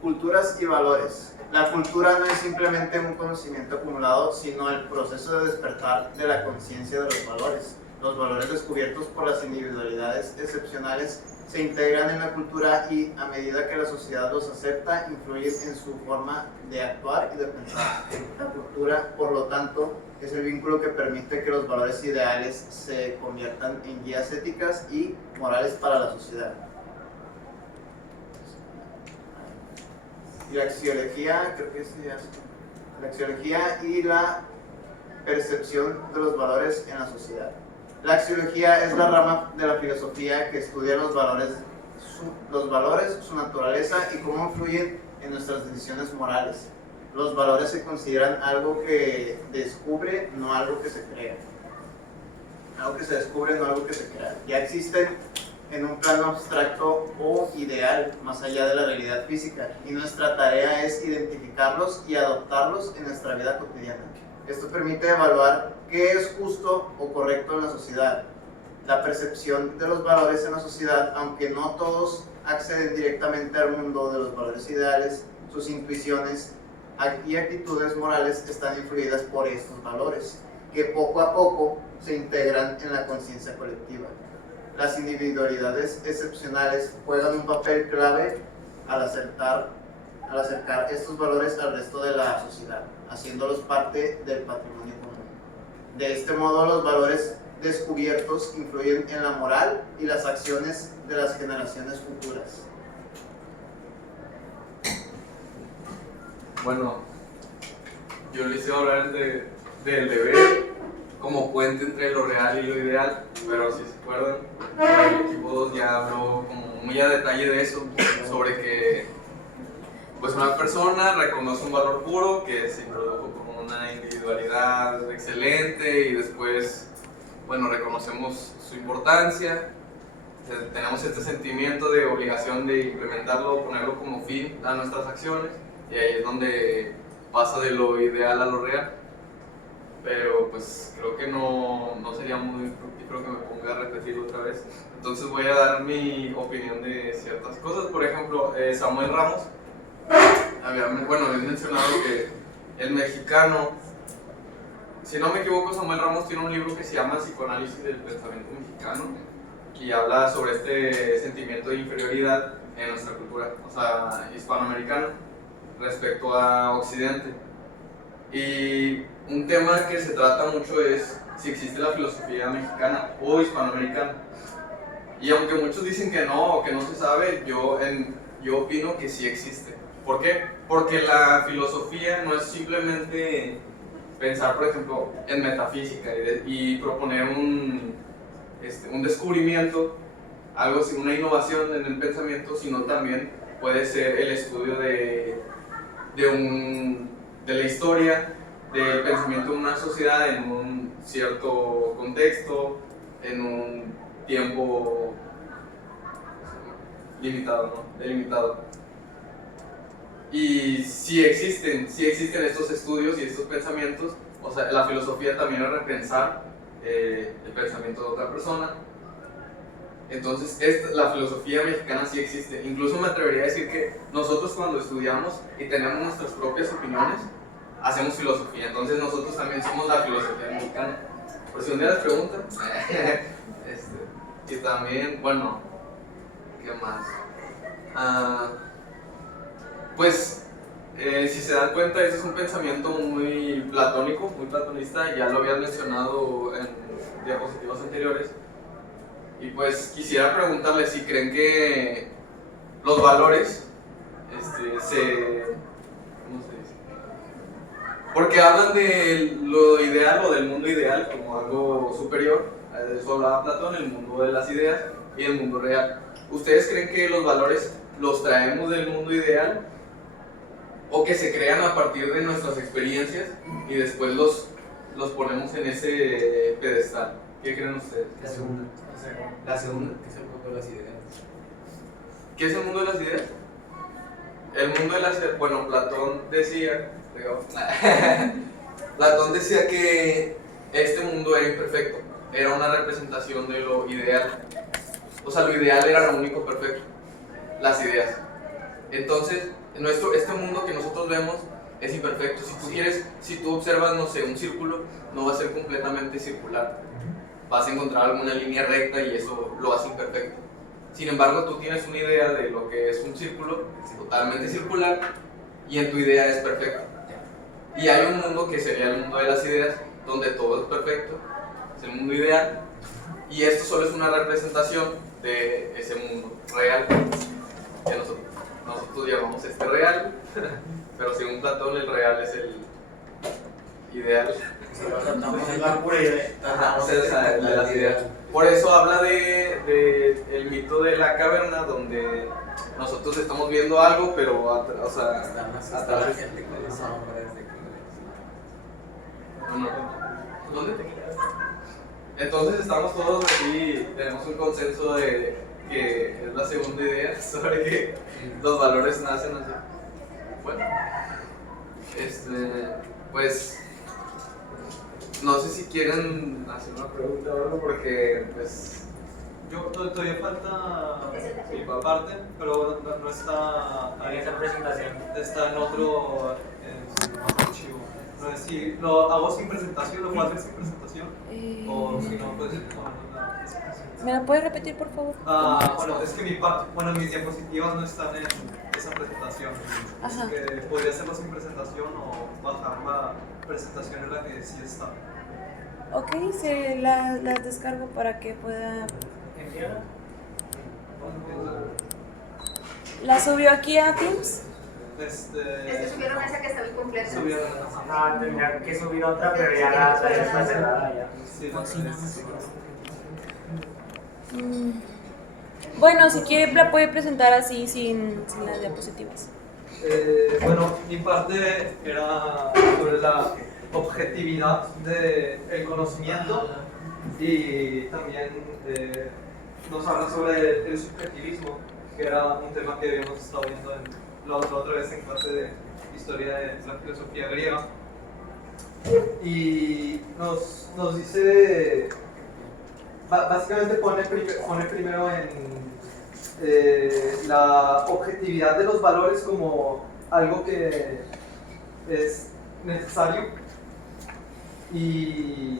Culturas y valores. La cultura no es simplemente un conocimiento acumulado, sino el proceso de despertar de la conciencia de los valores. Los valores descubiertos por las individualidades excepcionales se integran en la cultura y, a medida que la sociedad los acepta, influyen en su forma de actuar y de pensar. La cultura, por lo tanto, es el vínculo que permite que los valores ideales se conviertan en guías éticas y morales para la sociedad. Y la axiología, creo que es la axiología y la percepción de los valores en la sociedad. La axiología es la rama de la filosofía que estudia los valores, su naturaleza y cómo influyen en nuestras decisiones morales. Los valores se consideran algo que descubre, no algo que se crea. Algo que se descubre, no algo que se crea. Ya existen en un plano abstracto o ideal, más allá de la realidad física, y nuestra tarea es identificarlos y adoptarlos en nuestra vida cotidiana. Esto permite evaluar qué es justo o correcto en la sociedad. La percepción de los valores en la sociedad, aunque no todos acceden directamente al mundo de los valores ideales, sus intuiciones y actitudes morales están influidas por estos valores, que poco a poco se integran en la conciencia colectiva. Las individualidades excepcionales juegan un papel clave al acercar estos valores al resto de la sociedad, haciéndolos parte del patrimonio común. De este modo, los valores descubiertos influyen en la moral y las acciones de las generaciones futuras. Bueno, yo les iba a hablar del deber como puente entre lo real y lo ideal, pero si se acuerdan, el equipo 2 ya habló como muy a detalle de eso, sobre que pues una persona reconoce un valor puro que se introdujo como una individualidad excelente y después, bueno, reconocemos su importancia, tenemos este sentimiento de obligación de implementarlo, ponerlo como fin a nuestras acciones, y ahí es donde pasa de lo ideal a lo real. Pero pues creo que no sería muy fructífero que me ponga a repetirlo otra vez. Entonces voy a dar mi opinión de ciertas cosas. Por ejemplo, Samuel Ramos había mencionado que el mexicano, si no me equivoco, Samuel Ramos tiene un libro que se llama Psicoanálisis del Pensamiento Mexicano, y habla sobre este sentimiento de inferioridad en nuestra cultura, o sea, hispanoamericana, respecto a Occidente. Y un tema que se trata mucho es si existe la filosofía mexicana o hispanoamericana. Y aunque muchos dicen que no o que no se sabe, yo opino que sí existe. ¿Por qué? Porque la filosofía no es simplemente pensar, por ejemplo, en metafísica y proponer un descubrimiento, algo así, una innovación en el pensamiento, sino también puede ser el estudio de la historia, del pensamiento de una sociedad en un cierto contexto, en un tiempo limitado, ¿no? Delimitado. Y si existen estos estudios y estos pensamientos, o sea, la filosofía también es repensar el pensamiento de otra persona. Entonces, la filosofía mexicana sí existe. Incluso me atrevería a decir que nosotros cuando estudiamos y tenemos nuestras propias opiniones, hacemos filosofía. Entonces nosotros también somos la filosofía mexicana. Por si un día les preguntan. Y también, bueno, ¿qué más? Si se dan cuenta, este es un pensamiento muy platónico, muy platonista. Ya lo habían mencionado en diapositivas anteriores. Y pues quisiera preguntarles si creen que los valores ¿cómo se dice? Porque hablan de lo ideal o del mundo ideal como algo superior. De eso hablaba Platón, el mundo de las ideas y el mundo real. ¿Ustedes creen que los valores los traemos del mundo ideal o que se crean a partir de nuestras experiencias y después los ponemos en ese pedestal? ¿Qué creen ustedes? La segunda. La segunda, que es el mundo de las ideas. ¿Qué es el mundo de las ideas? El mundo de las ideas, bueno, Platón decía que este mundo era imperfecto, era una representación de lo ideal. O sea, lo ideal era lo único perfecto, las ideas. Entonces, este mundo que nosotros vemos es imperfecto. Si tú observas, no sé, un círculo, no va a ser completamente circular. vas a encontrar alguna línea recta y eso lo hace imperfecto. Sin embargo, tú tienes una idea de lo que es un círculo totalmente circular y en tu idea es perfecto. Y hay un mundo que sería el mundo de las ideas, donde todo es perfecto, es el mundo ideal, y esto solo es una representación de ese mundo real que nosotros llamamos real, pero según Platón el real es el ideal. Es la pura idea. Ajá, o sea, de las ideas. Por eso habla de el mito de la caverna, donde nosotros estamos viendo algo, pero hasta la gente con los hombres de ¿dónde te quedas? Entonces estamos todos aquí, tenemos un consenso de que es la segunda idea sobre que los valores nacen así. Bueno, pues no sé si quieren hacer una pregunta o algo, porque pues Yo todavía falta mi parte, pero no está En esa presentación. está en otro archivo. No sé si lo hago sin presentación, lo puedo hacer sin presentación, o si no, pues la presentación. ¿Me la puedes repetir, por favor? Bueno, es que mis diapositivas no están en esa presentación. Ajá. Así que podría hacerlo sin presentación o bajar la presentación en la que sí está. Ok, las descargo para que pueda... ¿La subió aquí a Teams? Es que subieron esa que estaba incompleta. Ah, tendría que subir otra, pero ya la está cerrada ya. Sí, Bueno, si quiere la puede presentar así sin las diapositivas. Bueno, mi parte era sobre la objetividad del conocimiento y también nos habla sobre el subjetivismo, que era un tema que habíamos estado viendo la otra vez en clase de historia de la filosofía griega. Y nos dice, básicamente pone primero en la objetividad de los valores como algo que es necesario y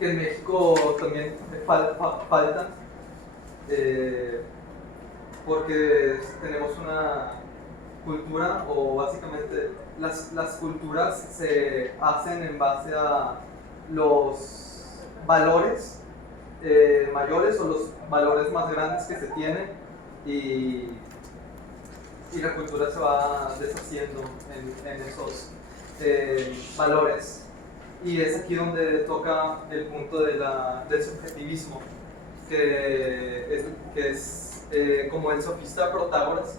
que en México también faltan porque tenemos una cultura, o básicamente las culturas se hacen en base a los valores mayores o los valores más grandes que se tienen y la cultura se va deshaciendo en esos valores. Y es aquí donde toca el punto del subjetivismo, que es como el sofista Protágoras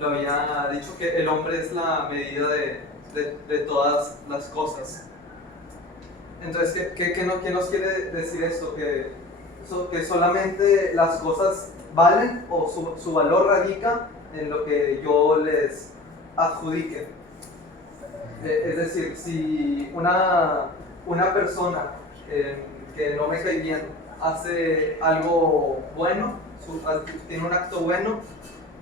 lo había dicho, que el hombre es la medida de todas las cosas. Entonces, ¿qué nos quiere decir esto? Que solamente las cosas valen o su valor radica en lo que yo les adjudique. Es decir, si una persona que no me cae bien hace algo bueno, tiene un acto bueno,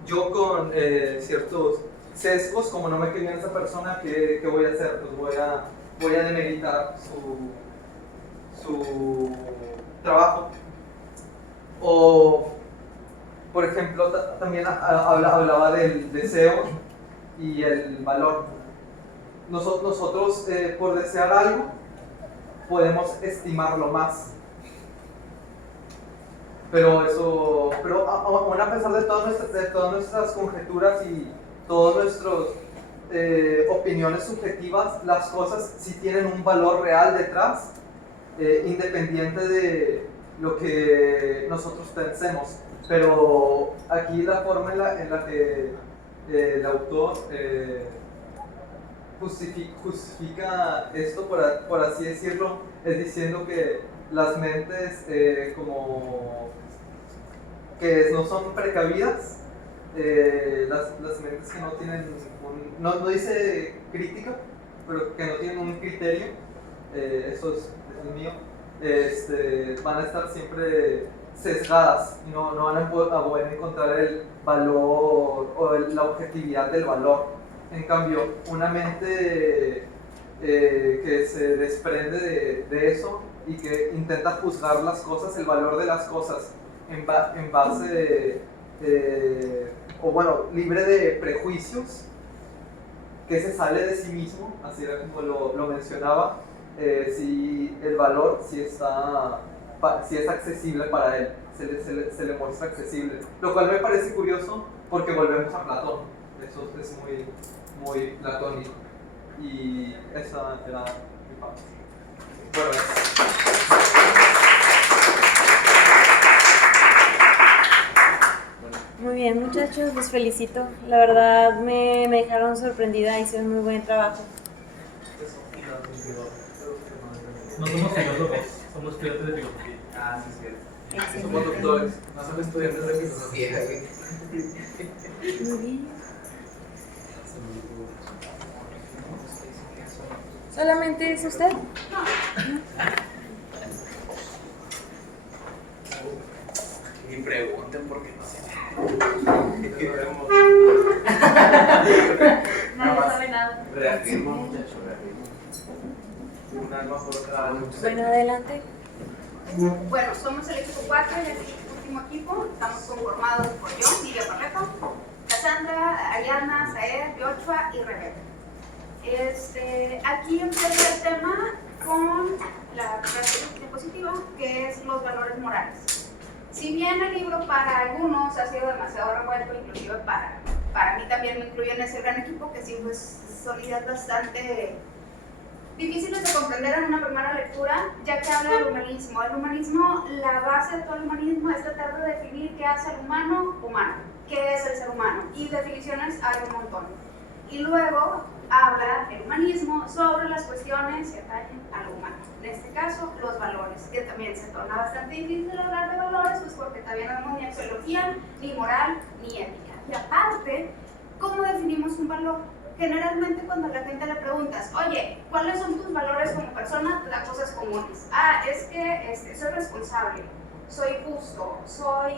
yo con ciertos sesgos, como no me cae bien esa persona, ¿qué voy a hacer? Pues voy a demeritar su trabajo. O, por ejemplo, también hablaba del deseo y el valor. Nosotros por desear algo, podemos estimarlo más. Pero aún a pesar de todas nuestras conjeturas y todas nuestras opiniones subjetivas, las cosas sí tienen un valor real detrás, independiente de lo que nosotros pensemos. Pero aquí la forma en la que el autor justifica esto, por así decirlo, es diciendo que las mentes como que no son precavidas, las mentes que no tienen no dice crítica, pero que no tienen un criterio, eso es mío, van a estar siempre sesgadas y no van a poder encontrar el valor o la objetividad del valor. En cambio, una mente que se desprende de eso y que intenta juzgar las cosas, el valor de las cosas en base o bueno, libre de prejuicios, que se sale de sí mismo, así era como lo mencionaba, si el valor si es accesible para él, se le muestra accesible, lo cual me parece curioso porque volvemos a Platón, eso es muy platónico, y esa era mi parte. Bueno, Muy bien, muchachos, los felicito. La verdad me dejaron sorprendida, hicieron muy buen trabajo. No somos filósofos, somos estudiantes de filosofía. Ah, sí, sí. Excelente. Somos doctores, no son estudiantes de filosofía. Muy bien. ¿Solamente es usted? Ni pregunten porque no sé. Nadie sabe nada. Reafirmo, muchachos, reafirmo. Un alma por otra alma. Bueno, adelante. Bueno, somos el equipo 4 y el último equipo. Estamos conformados por yo, Silvia Barreto, Cassandra, Ariadna, Saed, Yochua y Rebeca. Aquí empieza el tema con la frase diapositiva, que es los valores morales. Si bien el libro para algunos ha sido demasiado revuelto, inclusive para mí también me incluyo en ese gran equipo, que sí, pues son ideas bastante difíciles de comprender en una primera lectura, ya que habla del humanismo. El humanismo, la base de todo el humanismo es tratar de definir qué hace el humano humano, qué es el ser humano, y definiciones hay un montón. Y luego habla el humanismo sobre las cuestiones que atañen al humano, en este caso los valores, que también se torna bastante difícil hablar de valores, pues porque todavía no tenemos ni axiología, ni moral, ni ética. Y aparte, ¿cómo definimos un valor? Generalmente cuando a la gente le preguntas, oye, ¿cuáles son tus valores como persona? Te da cosas comunes. Ah, es que soy responsable, soy justo, soy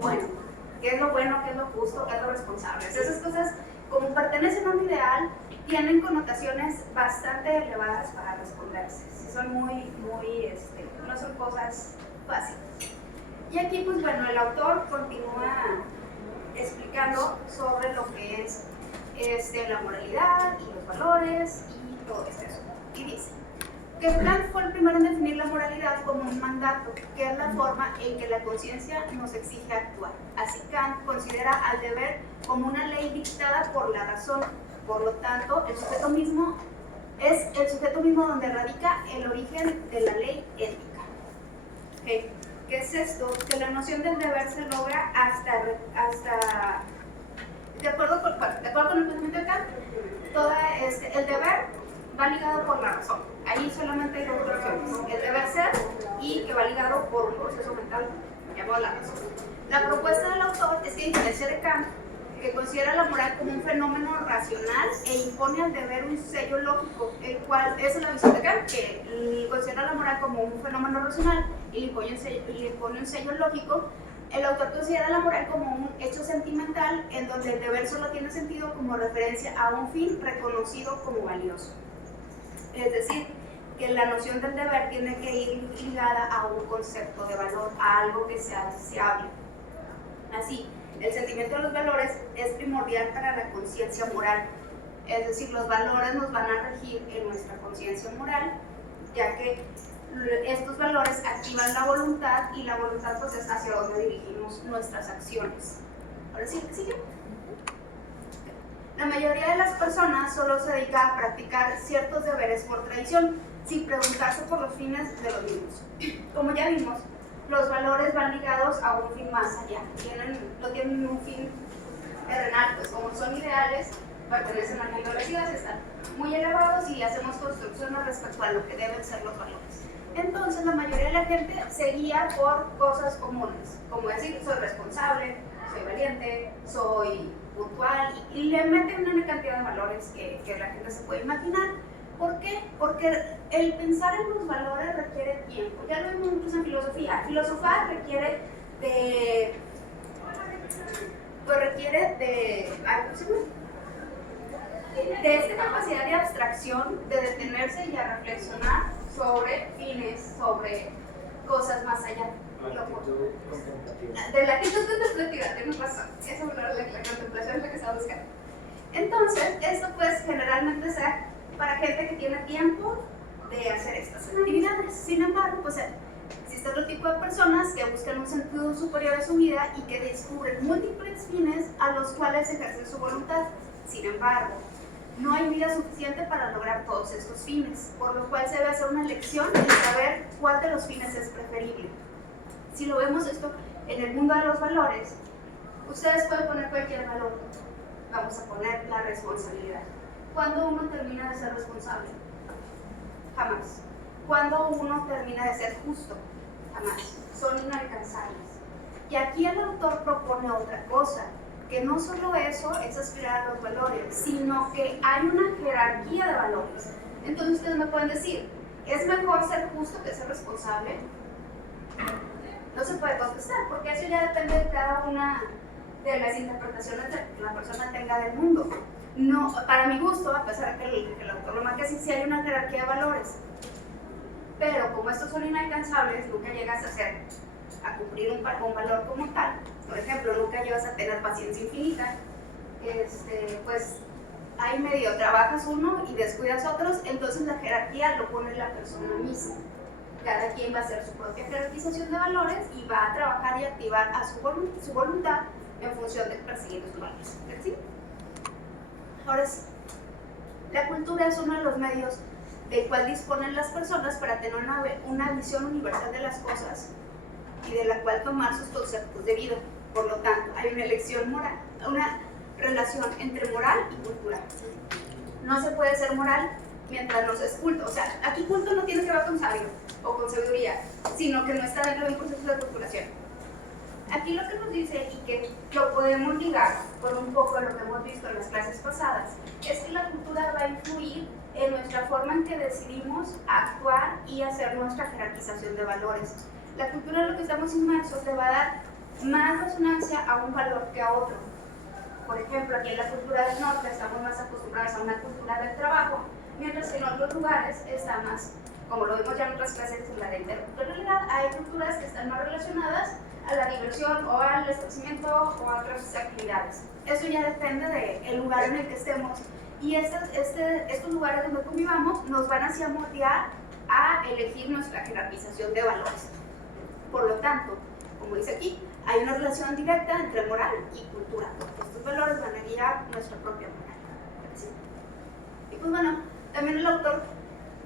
bueno. ¿Qué es lo bueno, qué es lo justo, qué es lo responsable? Esas cosas, como pertenecen a un ideal, tienen connotaciones bastante elevadas para responderse. Sí, son no son cosas fáciles. Y aquí, pues bueno, el autor continúa explicando sobre lo que es la moralidad y los valores y todo este asunto. Y dice que Kant fue el primero en definir la moralidad como un mandato, que es la forma en que la conciencia nos exige actuar. Así Kant considera al deber como una ley dictada por la razón. Por lo tanto, el sujeto mismo es el sujeto mismo donde radica el origen de la ley ética. ¿Okay? ¿Qué es esto? Que la noción del deber se logra hasta de acuerdo con el pensamiento de Kant, el deber va ligado por la razón. Ahí solamente hay dos opciones, el deber ser y que va ligado por un proceso mental llamado la razón. La propuesta del autor es que, a diferencia de Kant, que considera la moral como un fenómeno racional e impone al deber un sello lógico, el cual esa es la visión de Kant, que considera la moral como un fenómeno racional y le impone un sello lógico. El autor considera la moral como un hecho sentimental en donde el deber solo tiene sentido como referencia a un fin reconocido como valioso. Es decir, que la noción del deber tiene que ir ligada a un concepto de valor, a algo que sea deseable. Así, el sentimiento de los valores es primordial para la conciencia moral. Es decir, los valores nos van a regir en nuestra conciencia moral, ya que estos valores activan la voluntad y la voluntad pues es hacia donde dirigimos nuestras acciones. Ahora sí, ¿sigue? La mayoría de las personas solo se dedica a practicar ciertos deberes por tradición, sin preguntarse por los fines de los mismos. Como ya vimos, los valores van ligados a un fin más allá, no tienen un fin terrenal, pues como son ideales, pertenecen al mundo de las ideas, están muy elevados y hacemos construcciones respecto a lo que deben ser los valores. Entonces la mayoría de la gente se guía por cosas comunes, como decir, soy responsable, soy valiente, soy puntual, y le meten una cantidad de valores que la gente se puede imaginar. ¿Por qué? Porque el pensar en los valores requiere tiempo. Ya lo vimos muchos en filosofía. Filosofar requiere de de esta capacidad de abstracción, de detenerse y a reflexionar sobre fines, sobre cosas más allá. De la actitud contemplativa, tienes razón. Esa es la contemplación es la que estaba buscando. Entonces, esto puede generalmente ser para gente que tiene tiempo de hacer estas actividades. Sin embargo, pues existe otro tipo de personas que buscan un sentido superior a su vida y que descubren múltiples fines a los cuales ejercen su voluntad. Sin embargo, no hay vida suficiente para lograr todos estos fines, por lo cual se debe hacer una elección y saber cuál de los fines es preferible. Si lo vemos esto en el mundo de los valores, ustedes pueden poner cualquier valor. Vamos a poner la responsabilidad. ¿Cuándo uno termina de ser responsable? Jamás. ¿Cuándo uno termina de ser justo? Jamás. Son inalcanzables. Y aquí el autor propone otra cosa, que no solo eso es aspirar a los valores, sino que hay una jerarquía de valores. Entonces ustedes me pueden decir, ¿es mejor ser justo que ser responsable? No se puede contestar, porque eso ya depende de cada una de las interpretaciones que la persona tenga del mundo. No, para mi gusto, a pesar de que el autor lo marca así, sí hay una jerarquía de valores. Pero como estos son inalcanzables, nunca llegas a cumplir un valor como tal. Por ejemplo, nunca llegas a tener paciencia infinita. Pues ahí medio trabajas uno y descuidas otros, entonces la jerarquía lo pone la persona misma. Cada quien va a hacer su propia jerarquización de valores y va a trabajar y activar a su voluntad en función de perseguir sus valores. ¿Sí? Ahora sí, la cultura es uno de los medios del cual disponen las personas para tener una visión universal de las cosas y de la cual tomar sus conceptos de vida. Por lo tanto, hay una elección moral, una relación entre moral y cultura. No se puede ser moral mientras no se es culto. O sea, aquí culto no tiene que ver con sabio o con sabiduría, sino que no está dentro de un proceso de culturación. Aquí lo que nos dice, y que lo podemos ligar con un poco de lo que hemos visto en las clases pasadas, es que la cultura va a influir en nuestra forma en que decidimos actuar y hacer nuestra jerarquización de valores. La cultura en la que estamos inmersos le va a dar más resonancia a un valor que a otro. Por ejemplo, aquí en la cultura del norte estamos más acostumbrados a una cultura del trabajo, mientras que en otros lugares está más, como lo vimos ya en otras clases en la de interculturalidad, hay culturas que están más relacionadas a la diversión o al esparcimiento o a otras actividades. Eso ya depende del lugar en el que estemos. Y estos lugares donde convivamos nos van así a moldear a elegir nuestra jerarquización de valores. Por lo tanto, como dice aquí, hay una relación directa entre moral y cultura, porque estos valores van a guiar nuestra propia moral. ¿Sí? Y pues bueno, también el autor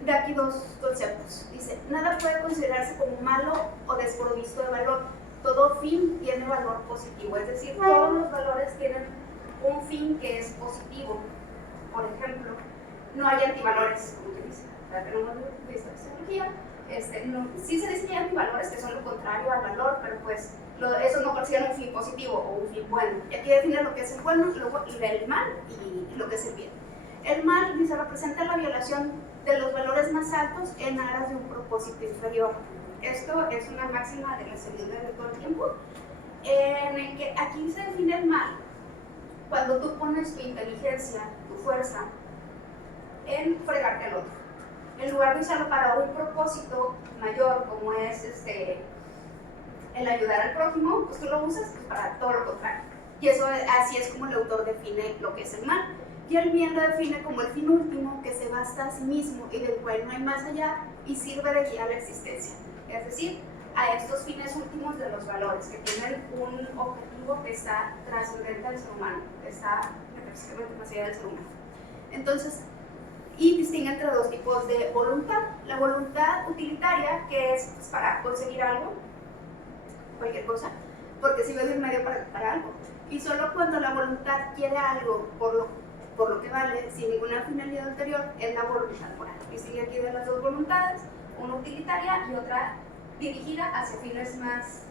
da aquí dos conceptos. Dice, nada puede considerarse como malo o desprovisto de valor. Todo fin tiene valor positivo, es decir, todos los valores tienen un fin que es positivo. Por ejemplo, no hay antivalores, como se dice, ya tenemos visto la psicología. Sí se dice que hay antivalores que son lo contrario al valor, pero pues eso no persiguen un fin positivo o un fin bueno. Y aquí define lo que es el bueno, el mal y lo que es el bien. El mal, dice, representa la violación de los valores más altos en aras de un propósito inferior. Esto es una máxima de la sabiduría de todo el tiempo, en el que aquí se define el mal cuando tú pones tu inteligencia, tu fuerza, en fregarte al otro. En lugar de usarlo para un propósito mayor, como es el ayudar al prójimo, pues tú lo usas para todo lo contrario. Y eso, así es como el autor define lo que es el mal. Y el bien lo define como el fin último que se basta a sí mismo y del cual no hay más allá y sirve de guía a la existencia. Es decir, a estos fines últimos de los valores, que tienen un objetivo que está trascendente al ser humano, que está metafísicamente más allá del ser humano. Entonces, y distingue entre dos tipos de voluntad. La voluntad utilitaria, que es pues, para conseguir algo, cualquier cosa, porque sirve de un medio para algo. Y solo cuando la voluntad quiere algo por lo que vale, sin ninguna finalidad ulterior, es la voluntad moral. Distingue aquí de las dos voluntades, una utilitaria y otra dirigida hacia fines más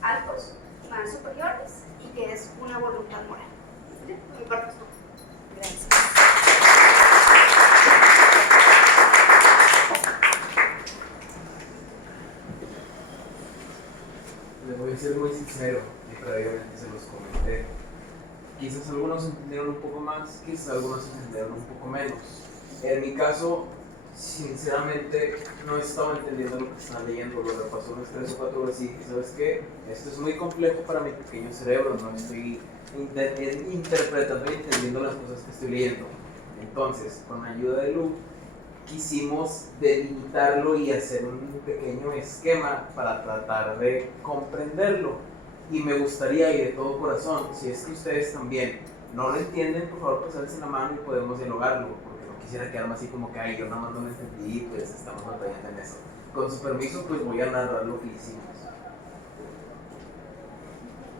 altos, más superiores, y que es una voluntad moral. ¿Sí? Por mi parte es todo. Gracias. Les voy a ser muy sincero, y previamente se los comenté. Quizás algunos entendieron un poco más, más, quizás algunos entenderán un poco menos. En mi caso, sinceramente, no estaba entendiendo lo que estaba leyendo, lo repasó unas 3 o 4 veces y dije, ¿sabes qué? Esto es muy complejo para mi pequeño cerebro, no estoy interpretando y entendiendo las cosas que estoy leyendo. Entonces, con la ayuda de Lu, quisimos delimitarlo y hacer un pequeño esquema para tratar de comprenderlo. Y me gustaría, y de todo corazón, si es que ustedes también no lo entienden, por favor, pasarles en la mano y podemos dialogarlo, porque no quisiera quedarme así como que, ay, yo nada más no lo entendí, pues estamos batallando en eso. Con su permiso, pues voy a narrar lo que hicimos.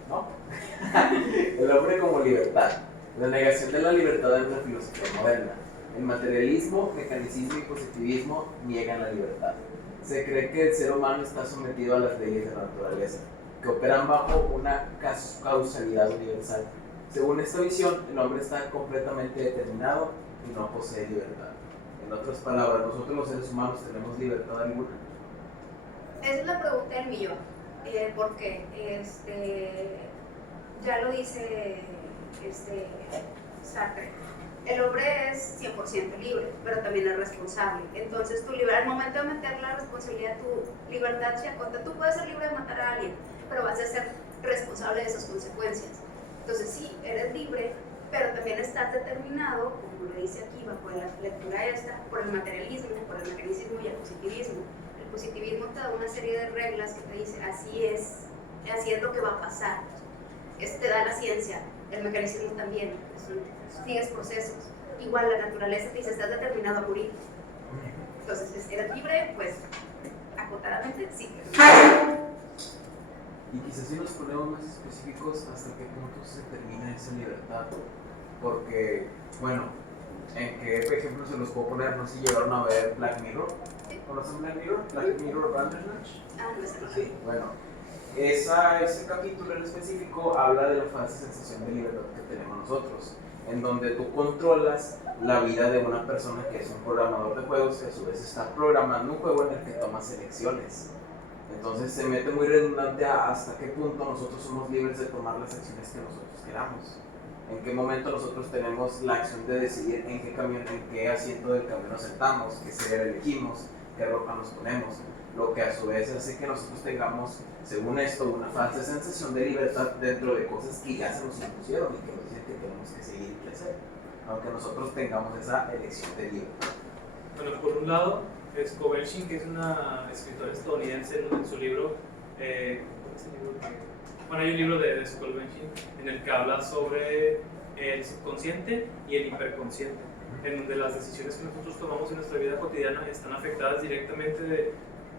¿No? El hombre como libertad. La negación de la libertad en la filosofía moderna. El materialismo, mecanicismo y positivismo niegan la libertad. Se cree que el ser humano está sometido a las leyes de la naturaleza, que operan bajo una causalidad universal. Según esta visión, el hombre está completamente determinado y no posee libertad. En otras palabras, nosotros los seres humanos tenemos libertad alguna. Esa es la pregunta del millón, porque ya lo dice Sartre. El hombre es 100% libre, pero también es responsable. Entonces, al momento de meter la responsabilidad, tu libertad se acota. Tú puedes ser libre de matar a alguien, pero vas a ser responsable de esas consecuencias. Entonces, sí, eres libre, pero también estás determinado, como lo dice aquí, bajo la lectura esta, por el materialismo, por el mecanicismo y el positivismo. El positivismo te da una serie de reglas que te dice, así es lo que va a pasar. Te da la ciencia, el mecanismo también, sigues procesos. Igual la naturaleza te dice, estás determinado a morir. Entonces, ¿eres libre? Pues, acotadamente, sí. Y quizás si nos ponemos más específicos, ¿hasta qué punto se termina esa libertad? Porque, bueno, ¿en qué ejemplo se los puedo poner? No sé si llegaron a ver Black Mirror. ¿Conocen Black Mirror? Black Mirror Bandersnatch. No, ese no. Sí, bueno. Ese capítulo en específico habla de la falsa sensación de libertad que tenemos nosotros, en donde tú controlas la vida de una persona que es un programador de juegos que a su vez está programando un juego en el que tomas elecciones. Entonces se mete muy redundante a hasta qué punto nosotros somos libres de tomar las acciones que nosotros queramos. En qué momento nosotros tenemos la acción de decidir en qué asiento del camión nos sentamos, qué serie elegimos, qué ropa nos ponemos. Lo que a su vez hace que nosotros tengamos, según esto, una falsa sensación de libertad dentro de cosas que ya se nos impusieron y que nos dicen que tenemos que seguir y crecer, aunque nosotros tengamos esa elección de libertad. Bueno, por un lado, Skowelchin, que es una escritora estadounidense, en su libro, bueno, hay un libro de Skowelchin en el que habla sobre el subconsciente y el hiperconsciente, en donde las decisiones que nosotros tomamos en nuestra vida cotidiana están afectadas directamente de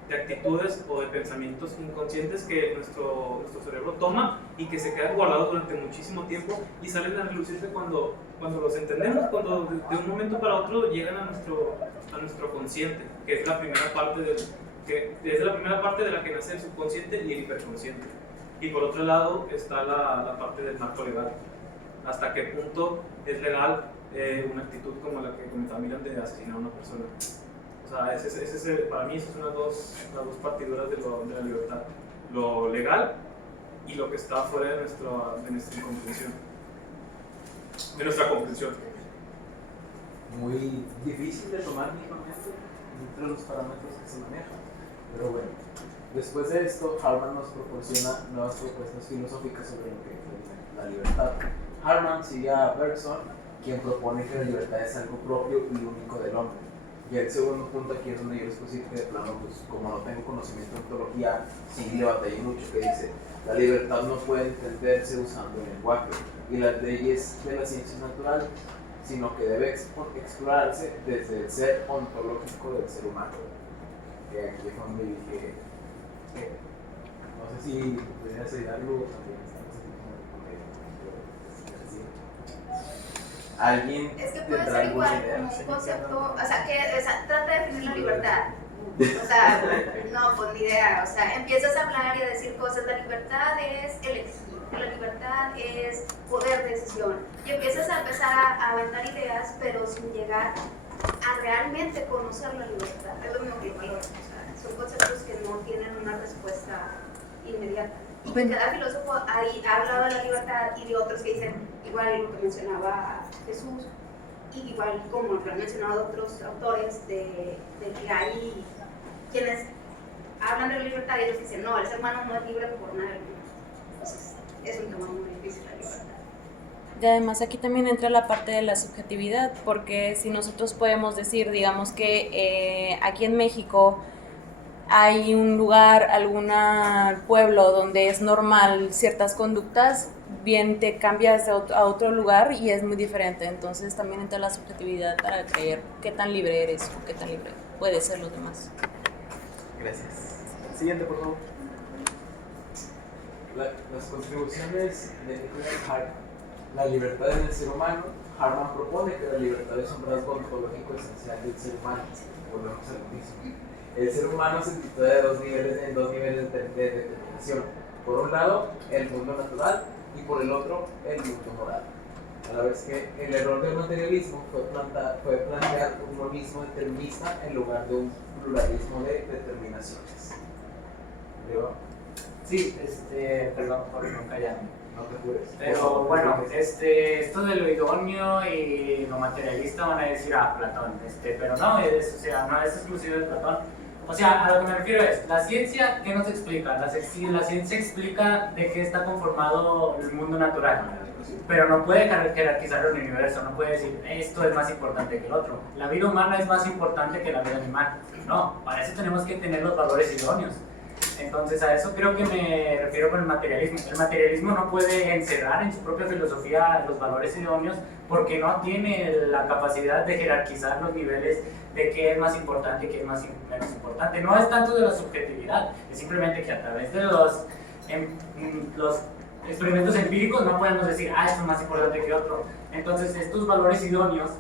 actitudes o de pensamientos inconscientes que nuestro cerebro toma y que se quedan guardados durante muchísimo tiempo y salen a relucirse cuando los entendemos, cuando de un momento para otro llegan a nuestro consciente, que es la primera parte de la que nace el subconsciente y el hiperconsciente. Y por otro lado está la parte del marco legal. Hasta qué punto es legal una actitud como la que comentaba Miran de asesinar a una persona. O sea, para mí esas son las dos partiduras de la libertad, lo legal y lo que está fuera de nuestra comprensión, de nuestra comprensión. Muy difícil de tomar mismamente entre los parámetros que se manejan, pero bueno, después de esto Harman nos proporciona nuevas propuestas filosóficas sobre lo que es la libertad. Harman sigue a Bergson, quien propone que la libertad es algo propio y único del hombre. Y el segundo punto aquí es donde yo les puedo decir que de plano, pues como no tengo conocimiento de ontología, sí le batallé mucho, que dice, la libertad no puede entenderse usando el lenguaje y las leyes de la ciencia natural, sino que debe explorarse desde el ser ontológico del ser humano. Que aquí es donde dije, no sé si podrías decir algo también. ¿Alguien es que puede ser igual como un concepto, trata de definir la libertad. O sea, no, pues ni idea. O sea, empiezas a hablar y a decir cosas. La libertad es elegir, la libertad es poder de decisión. Y empiezas a empezar a aventar ideas, pero sin llegar a realmente conocer la libertad. Es lo mismo que el valor. O sea, son conceptos que no tienen una respuesta inmediata. y que cada filósofo ahí ha hablado de la libertad y de otros que dicen, igual lo que mencionaba Jesús, y igual como lo han mencionado otros autores, de que hay quienes hablan de la libertad y ellos dicen, no, el ser humano no es libre por nada. Entonces, es un tema muy difícil la libertad. Y además aquí también entra la parte de la subjetividad, porque si nosotros podemos decir, digamos que aquí en México hay un lugar, algún pueblo donde es normal ciertas conductas, bien te cambias a otro lugar y es muy diferente. Entonces también entra la subjetividad para creer qué tan libre eres o qué tan libre puede ser los demás. Gracias. Siguiente, por favor. Las contribuciones de Nicholas Hartman. La libertad en el ser humano. Hartman propone que la libertad es un rasgo ontológico esencial del ser humano. Volvemos a lo mismo. El ser humano se sitúa en dos niveles de determinación. Por un lado, el mundo natural y por el otro, el mundo moral. A la vez que el error del materialismo fue plantear un monismo determinista en lugar de un pluralismo de determinaciones. ¿Digo? Sí, perdón por no callarme. No te apures. Pero bueno, esto de lo idóneo y lo materialista van a decir Platón, pero no es exclusivo de Platón. O sea, a lo que me refiero es, la ciencia, ¿qué nos explica? La ciencia explica de qué está conformado el mundo natural, pero no puede jerarquizar el universo, no puede decir, esto es más importante que el otro. La vida humana es más importante que la vida animal. No, para eso tenemos que tener los valores idóneos. Entonces a eso creo que me refiero con el materialismo. El materialismo no puede encerrar en su propia filosofía los valores idóneos porque no tiene la capacidad de jerarquizar los niveles de qué es más importante y qué es menos importante. No es tanto de la subjetividad, es simplemente que a través de los experimentos empíricos no podemos decir, esto es más importante que otro. Entonces estos valores idóneos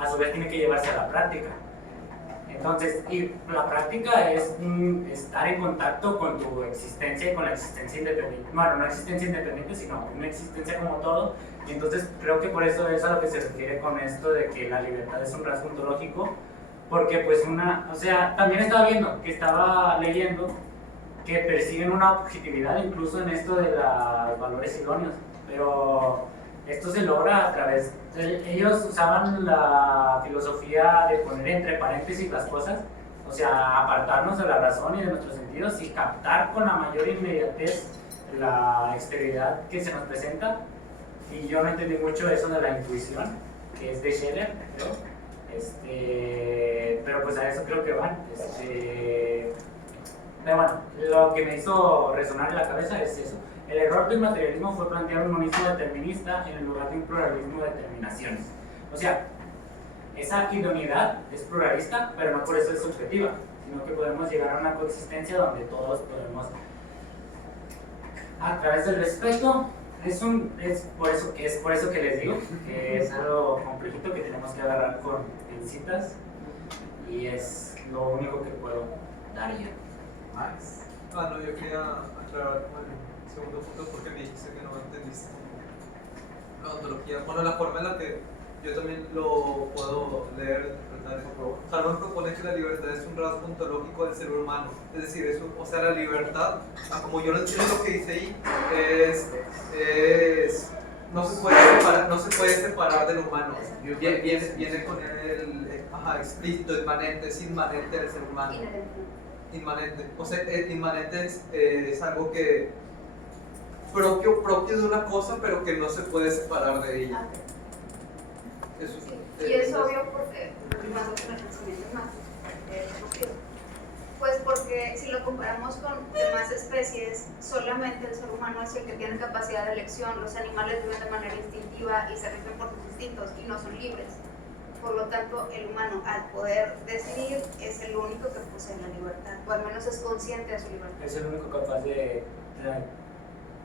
a su vez tienen que llevarse a la práctica. Entonces, y la práctica es estar en contacto con tu existencia y con la existencia independiente. Bueno, no existencia independiente, sino una existencia como todo. Y entonces creo que por eso es a lo que se refiere con esto de que la libertad es un rasgo ontológico. Porque pues también estaba leyendo que persiguen una objetividad incluso en esto de los valores idóneos. Pero esto se logra a través ellos usaban la filosofía de poner entre paréntesis las cosas, o sea, apartarnos de la razón y de nuestros sentidos y captar con la mayor inmediatez la exterioridad que se nos presenta. Y yo no entendí mucho eso de la intuición, que es de Scheller, creo. Pero pues a eso creo que van. Pero bueno, lo que me hizo resonar en la cabeza es eso. El error del materialismo fue plantear un monismo determinista en el lugar de un pluralismo de determinaciones. O sea, esa idoneidad es pluralista, pero no por eso es subjetiva, sino que podemos llegar a una coexistencia donde todos podemos, a través del respeto, es por eso que les digo que es algo complejito que tenemos que agarrar con pincitas y es lo único que puedo dar yo. No, yo quería aclarar el segundo punto porque me dijiste que no entendiste la ontología. Bueno, la forma en la que yo también lo puedo leer, interpretar, por favor. Hartman propone que la libertad es un rasgo ontológico del ser humano. Es decir, la libertad, como yo lo entiendo lo que dice ahí, no se puede separar del humano. Viene con el explícito, inmanente, es inmanente del ser humano. Inmanente. O sea, inmanente es algo que propio de una cosa, pero que no se puede separar de ella. Eso, sí. Y es obvio porque, continuando con el pensamiento más, pues porque si lo comparamos con demás especies, solamente el ser humano es el que tiene capacidad de elección. Los animales viven de manera instintiva y se rigen por sus instintos y no son libres. Por lo tanto, el humano, al poder decidir, es el único que posee la libertad, o al menos es consciente de su libertad. Es el único capaz de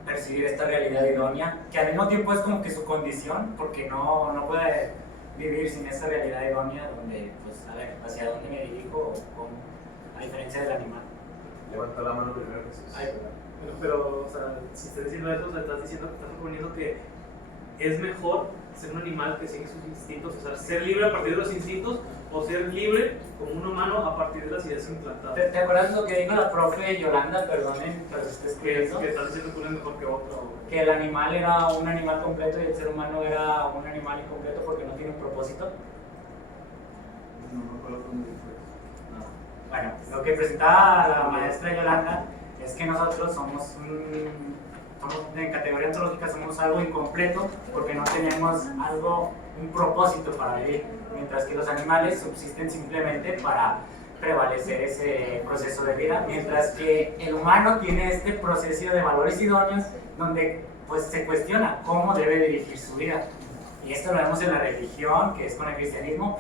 percibir esta realidad idónea, que al mismo tiempo es como que su condición, porque no puede vivir sin esta realidad idónea, donde, pues, a ver, hacia dónde me dirijo, o cómo, a diferencia del animal. Levanta la mano primero, Jesús. Pero, o sea, si estás diciendo eso, o sea, estás proponiendo que es mejor ser un animal que sigue sus instintos, o sea, ser libre a partir de los instintos o ser libre como un humano a partir de las ideas implantadas. ¿Te acuerdas lo que dijo la profe Yolanda, perdonen, pero se está escribiendo? Que estás diciendo que uno es mejor que otro. Que el animal era un animal completo y el ser humano era un animal incompleto porque no tiene un propósito. No me acuerdo cómo dijo eso. Bueno, lo que presentaba la maestra Yolanda es que nosotros somos en categoría ontológica somos algo incompleto porque no tenemos un propósito para vivir, mientras que los animales subsisten simplemente para prevalecer ese proceso de vida, mientras que el humano tiene este proceso de valores idóneos donde pues se cuestiona cómo debe dirigir su vida. Y esto lo vemos en la religión, que es con el cristianismo.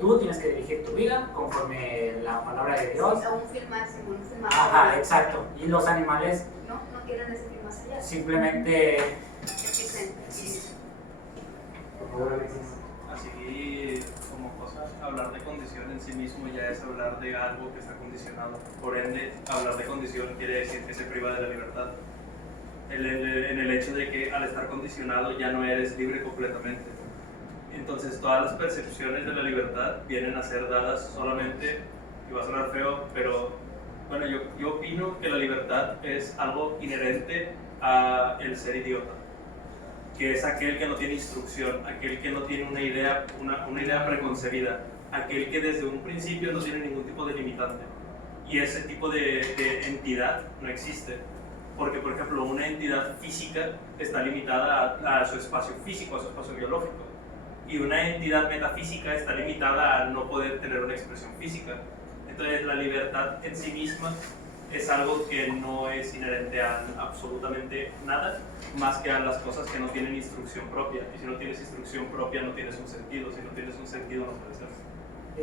Tú tienes que dirigir tu vida conforme la palabra de Dios. Sí, un fin máximo, un fin más. Ajá, exacto. Y los animales no quieren ese fin más allá. simplemente Existen. Así como cosa, hablar de condición en sí mismo ya es hablar de algo que está condicionado. Por ende, hablar de condición quiere decir que se priva de la libertad. En el hecho de que al estar condicionado ya no eres libre completamente. Entonces todas las percepciones de la libertad vienen a ser dadas solamente, y va a sonar feo, pero bueno, yo opino que la libertad es algo inherente a el ser idiota, que es aquel que no tiene instrucción, aquel que no tiene una idea preconcebida, aquel que desde un principio no tiene ningún tipo de limitante. Y ese tipo de entidad no existe. Porque, por ejemplo, una entidad física está limitada a su espacio físico, a su espacio biológico. Y una entidad metafísica está limitada a no poder tener una expresión física. Entonces, la libertad en sí misma es algo que no es inherente a absolutamente nada, más que a las cosas que no tienen instrucción propia. Y si no tienes instrucción propia, no tienes un sentido. Si no tienes un sentido, no puedes ser.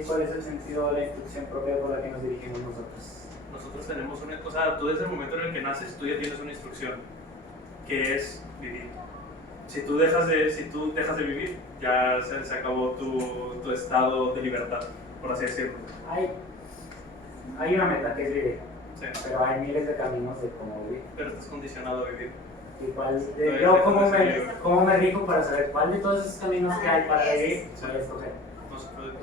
¿Y cuál es el sentido de la instrucción propia por la que nos dirigimos nosotros? Nosotros tenemos una cosa, tú desde el momento en el que naces, tú ya tienes una instrucción, que es vivir. Si tú dejas de vivir, ya se acabó tu estado de libertad, por así decirlo. Hay una meta que es vivir, Sí. pero hay miles de caminos de cómo vivir. Pero estás condicionado a vivir. Yo cómo me rijo para saber cuál de todos esos caminos que hay para vivir voy a escoger. No se puede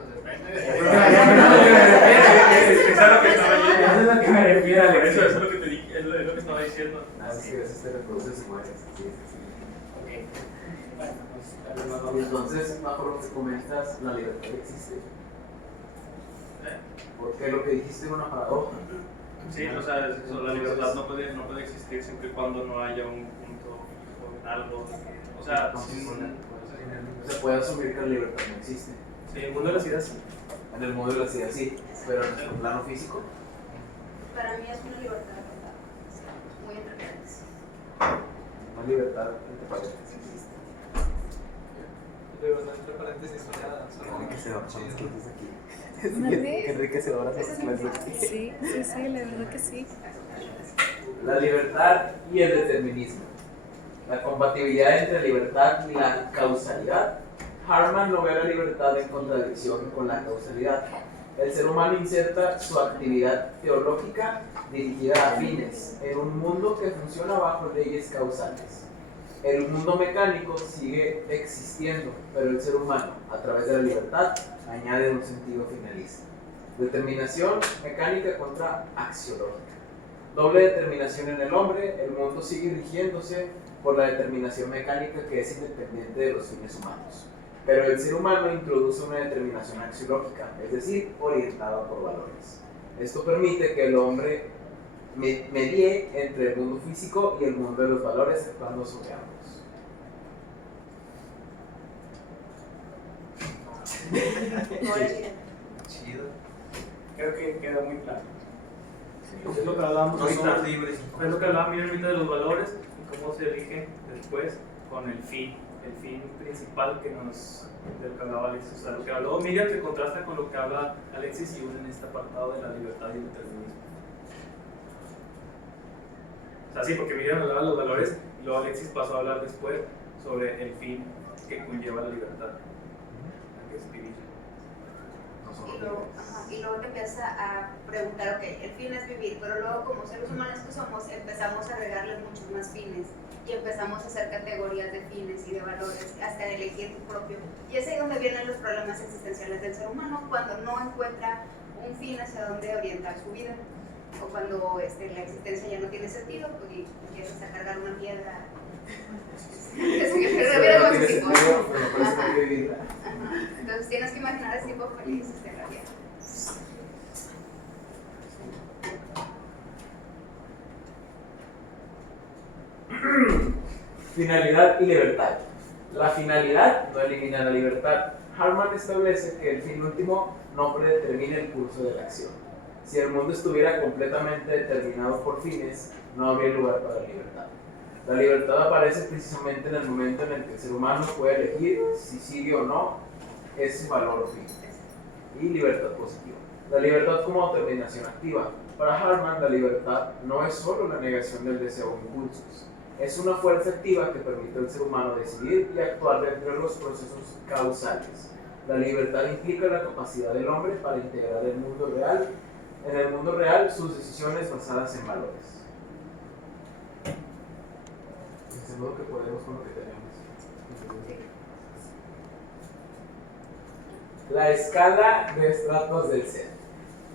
Eso es lo que me refiero, Alex. Eso es lo que te dije, es lo que estaba diciendo. Sí, a veces te reproduces y mueres. Sí. Ok. Bueno, pues, Entonces, bajo lo que comentas, la libertad existe. Porque lo que dijiste es una paradoja. Sí, o sea, la libertad no puede existir siempre y cuando no haya un punto o algo. O sea, se puede asumir que la libertad no existe. Sí, en el mundo de las ideas sí. En el mundo de las ideas sí, pero en el plano físico. Para mí es una libertad total, muy entre paréntesis. Una libertad entre paréntesis existe. Libertad entre paréntesis Enriquecedoras las clases. Sí, la verdad que sí. La libertad y el determinismo. La compatibilidad entre la libertad y la causalidad. Harman no ve la libertad en contradicción con la causalidad. El ser humano inserta su actividad teológica dirigida a fines en un mundo que funciona bajo leyes causales. El mundo mecánico sigue existiendo, pero el ser humano, a través de la libertad, añade un sentido finalista. Determinación mecánica contra axiológica. Doble determinación en el hombre, el mundo sigue rigiéndose por la determinación mecánica que es independiente de los fines humanos. Pero el ser humano introduce una determinación axiológica, es decir, orientada por valores. Esto permite que el hombre medie entre el mundo físico y el mundo de los valores, actuando sobre ambos. Chido. Creo que quedó muy claro. Es lo que hablábamos No ahorita. somos libres. Es lo que hablábamos ahorita de los valores y cómo se rigen después con el fin principal del que hablaba Alexis. O sea, lo que habló Miriam que contrasta con lo que habla Alexis y une en este apartado de la libertad y el determinismo. O sea, sí, porque Miriam hablaba de los valores y luego Alexis pasó a hablar después sobre el fin que conlleva la libertad, que es vivir. Y luego te empieza a preguntar, ok, el fin es vivir, pero luego como seres humanos que somos empezamos a agregarle muchos más fines. y empezamos a hacer categorías de fines y de valores, hasta de elegir tu propio. Y es ahí donde vienen los problemas existenciales del ser humano, cuando no encuentra un fin hacia dónde orientar su vida, o cuando la existencia ya no tiene sentido, pues y empiezas a cargar una piedra. Entonces tienes que imaginar ese tipo feliz en la vida. Finalidad y libertad. La finalidad no elimina la libertad. Harman establece que el fin último no predetermina el curso de la acción. Si el mundo estuviera completamente determinado por fines, no habría lugar para la libertad. La libertad aparece precisamente en el momento en el que el ser humano puede elegir si sigue o no ese valor o fin. Y libertad positiva. La libertad como determinación activa. Para Harman, la libertad no es solo la negación del deseo o impulsos. Es una fuerza activa que permite al ser humano decidir y actuar dentro de los procesos causales. La libertad implica la capacidad del hombre para integrar el mundo real, en el mundo real sus decisiones basadas en valores. Es lo que podemos con lo que tenemos. La escala de estratos del ser.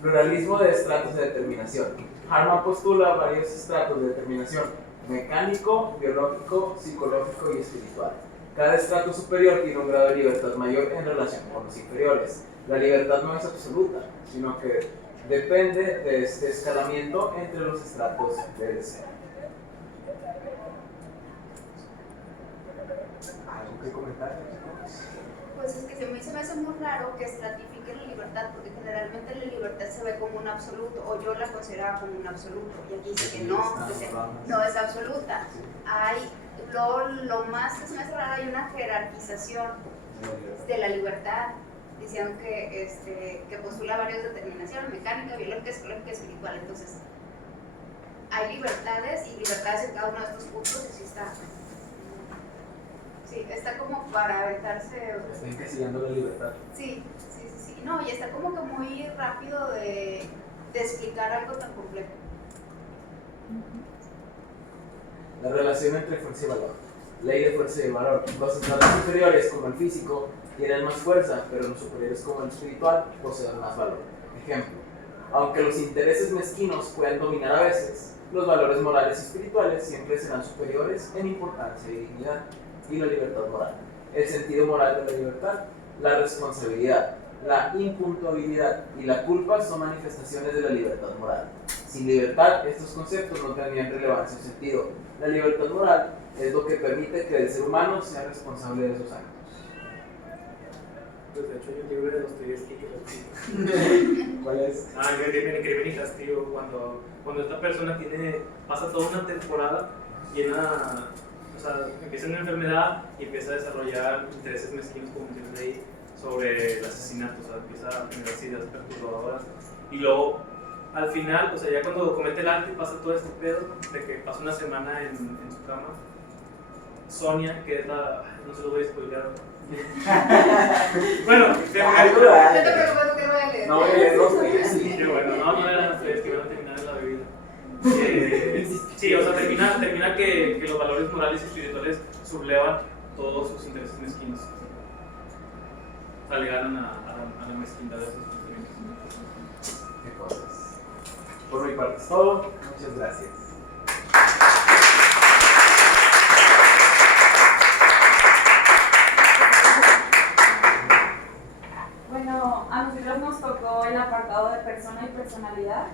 Pluralismo de estratos de determinación. Harman postula varios estratos de determinación: mecánico, biológico, psicológico y espiritual. Cada estrato superior tiene un grado de libertad mayor en relación con los inferiores. La libertad no es absoluta, sino que depende de este escalamiento entre los estratos del ser. ¿Algo que comentar? Pues es que a mí se me hace muy raro que estratifiquen la libertad, porque generalmente la libertad se ve como un absoluto, o yo la consideraba como un absoluto, y aquí dice que no, no es absoluta. Hay, lo más que se me hace raro, hay una jerarquización de la libertad, diciendo que postula varias determinaciones: mecánica, biológica, psicológica y espiritual. Entonces, hay libertades y libertades en cada uno de estos puntos, y sí está. Sí, está como para aventarse. Está encasillando la libertad. Sí. No, y está como que muy rápido de explicar algo tan complejo. La relación entre fuerza y valor. Ley de fuerza y valor. Los estratos superiores, como el físico, tienen más fuerza, pero los superiores, como el espiritual, poseen más valor. Ejemplo: aunque los intereses mezquinos puedan dominar a veces, los valores morales y espirituales siempre serán superiores en importancia y dignidad. Y la libertad moral. El sentido moral de la libertad, la responsabilidad, la impuntuabilidad y la culpa son manifestaciones de la libertad moral. Sin libertad, estos conceptos no tendrían relevancia o sentido. La libertad moral es lo que permite que el ser humano sea responsable de sus actos. Pues de hecho hay un libro de Dostoyevsky que lo explica. ¿Cuál es? En Crimen y Castigo, cuando esta persona pasa toda una temporada llena. O sea, empieza una enfermedad y empieza a desarrollar intereses mezquinos, como mencionas ahí, sobre el asesinato. O sea, empieza a generar ideas perturbadoras. Y luego, al final, o sea, ya cuando comete el acto y pasa todo este pedo, de que pasa una semana en su cama, Sonia, que es la. No se lo voy a spoilear. Bueno, no te preocupes, que voy a leer. No voy a leer los que sí. Qué bueno, no eran las que van a terminar en la bebida. Sí, o sea, termina que los valores morales y espirituales sublevan todos sus intereses mezquinos. O sea, le ganan a la mezquindad de esos pensamientos. Qué cosas. Por mi parte es todo. Muchas gracias. Bueno, a nosotros nos tocó el apartado de persona y personalidad.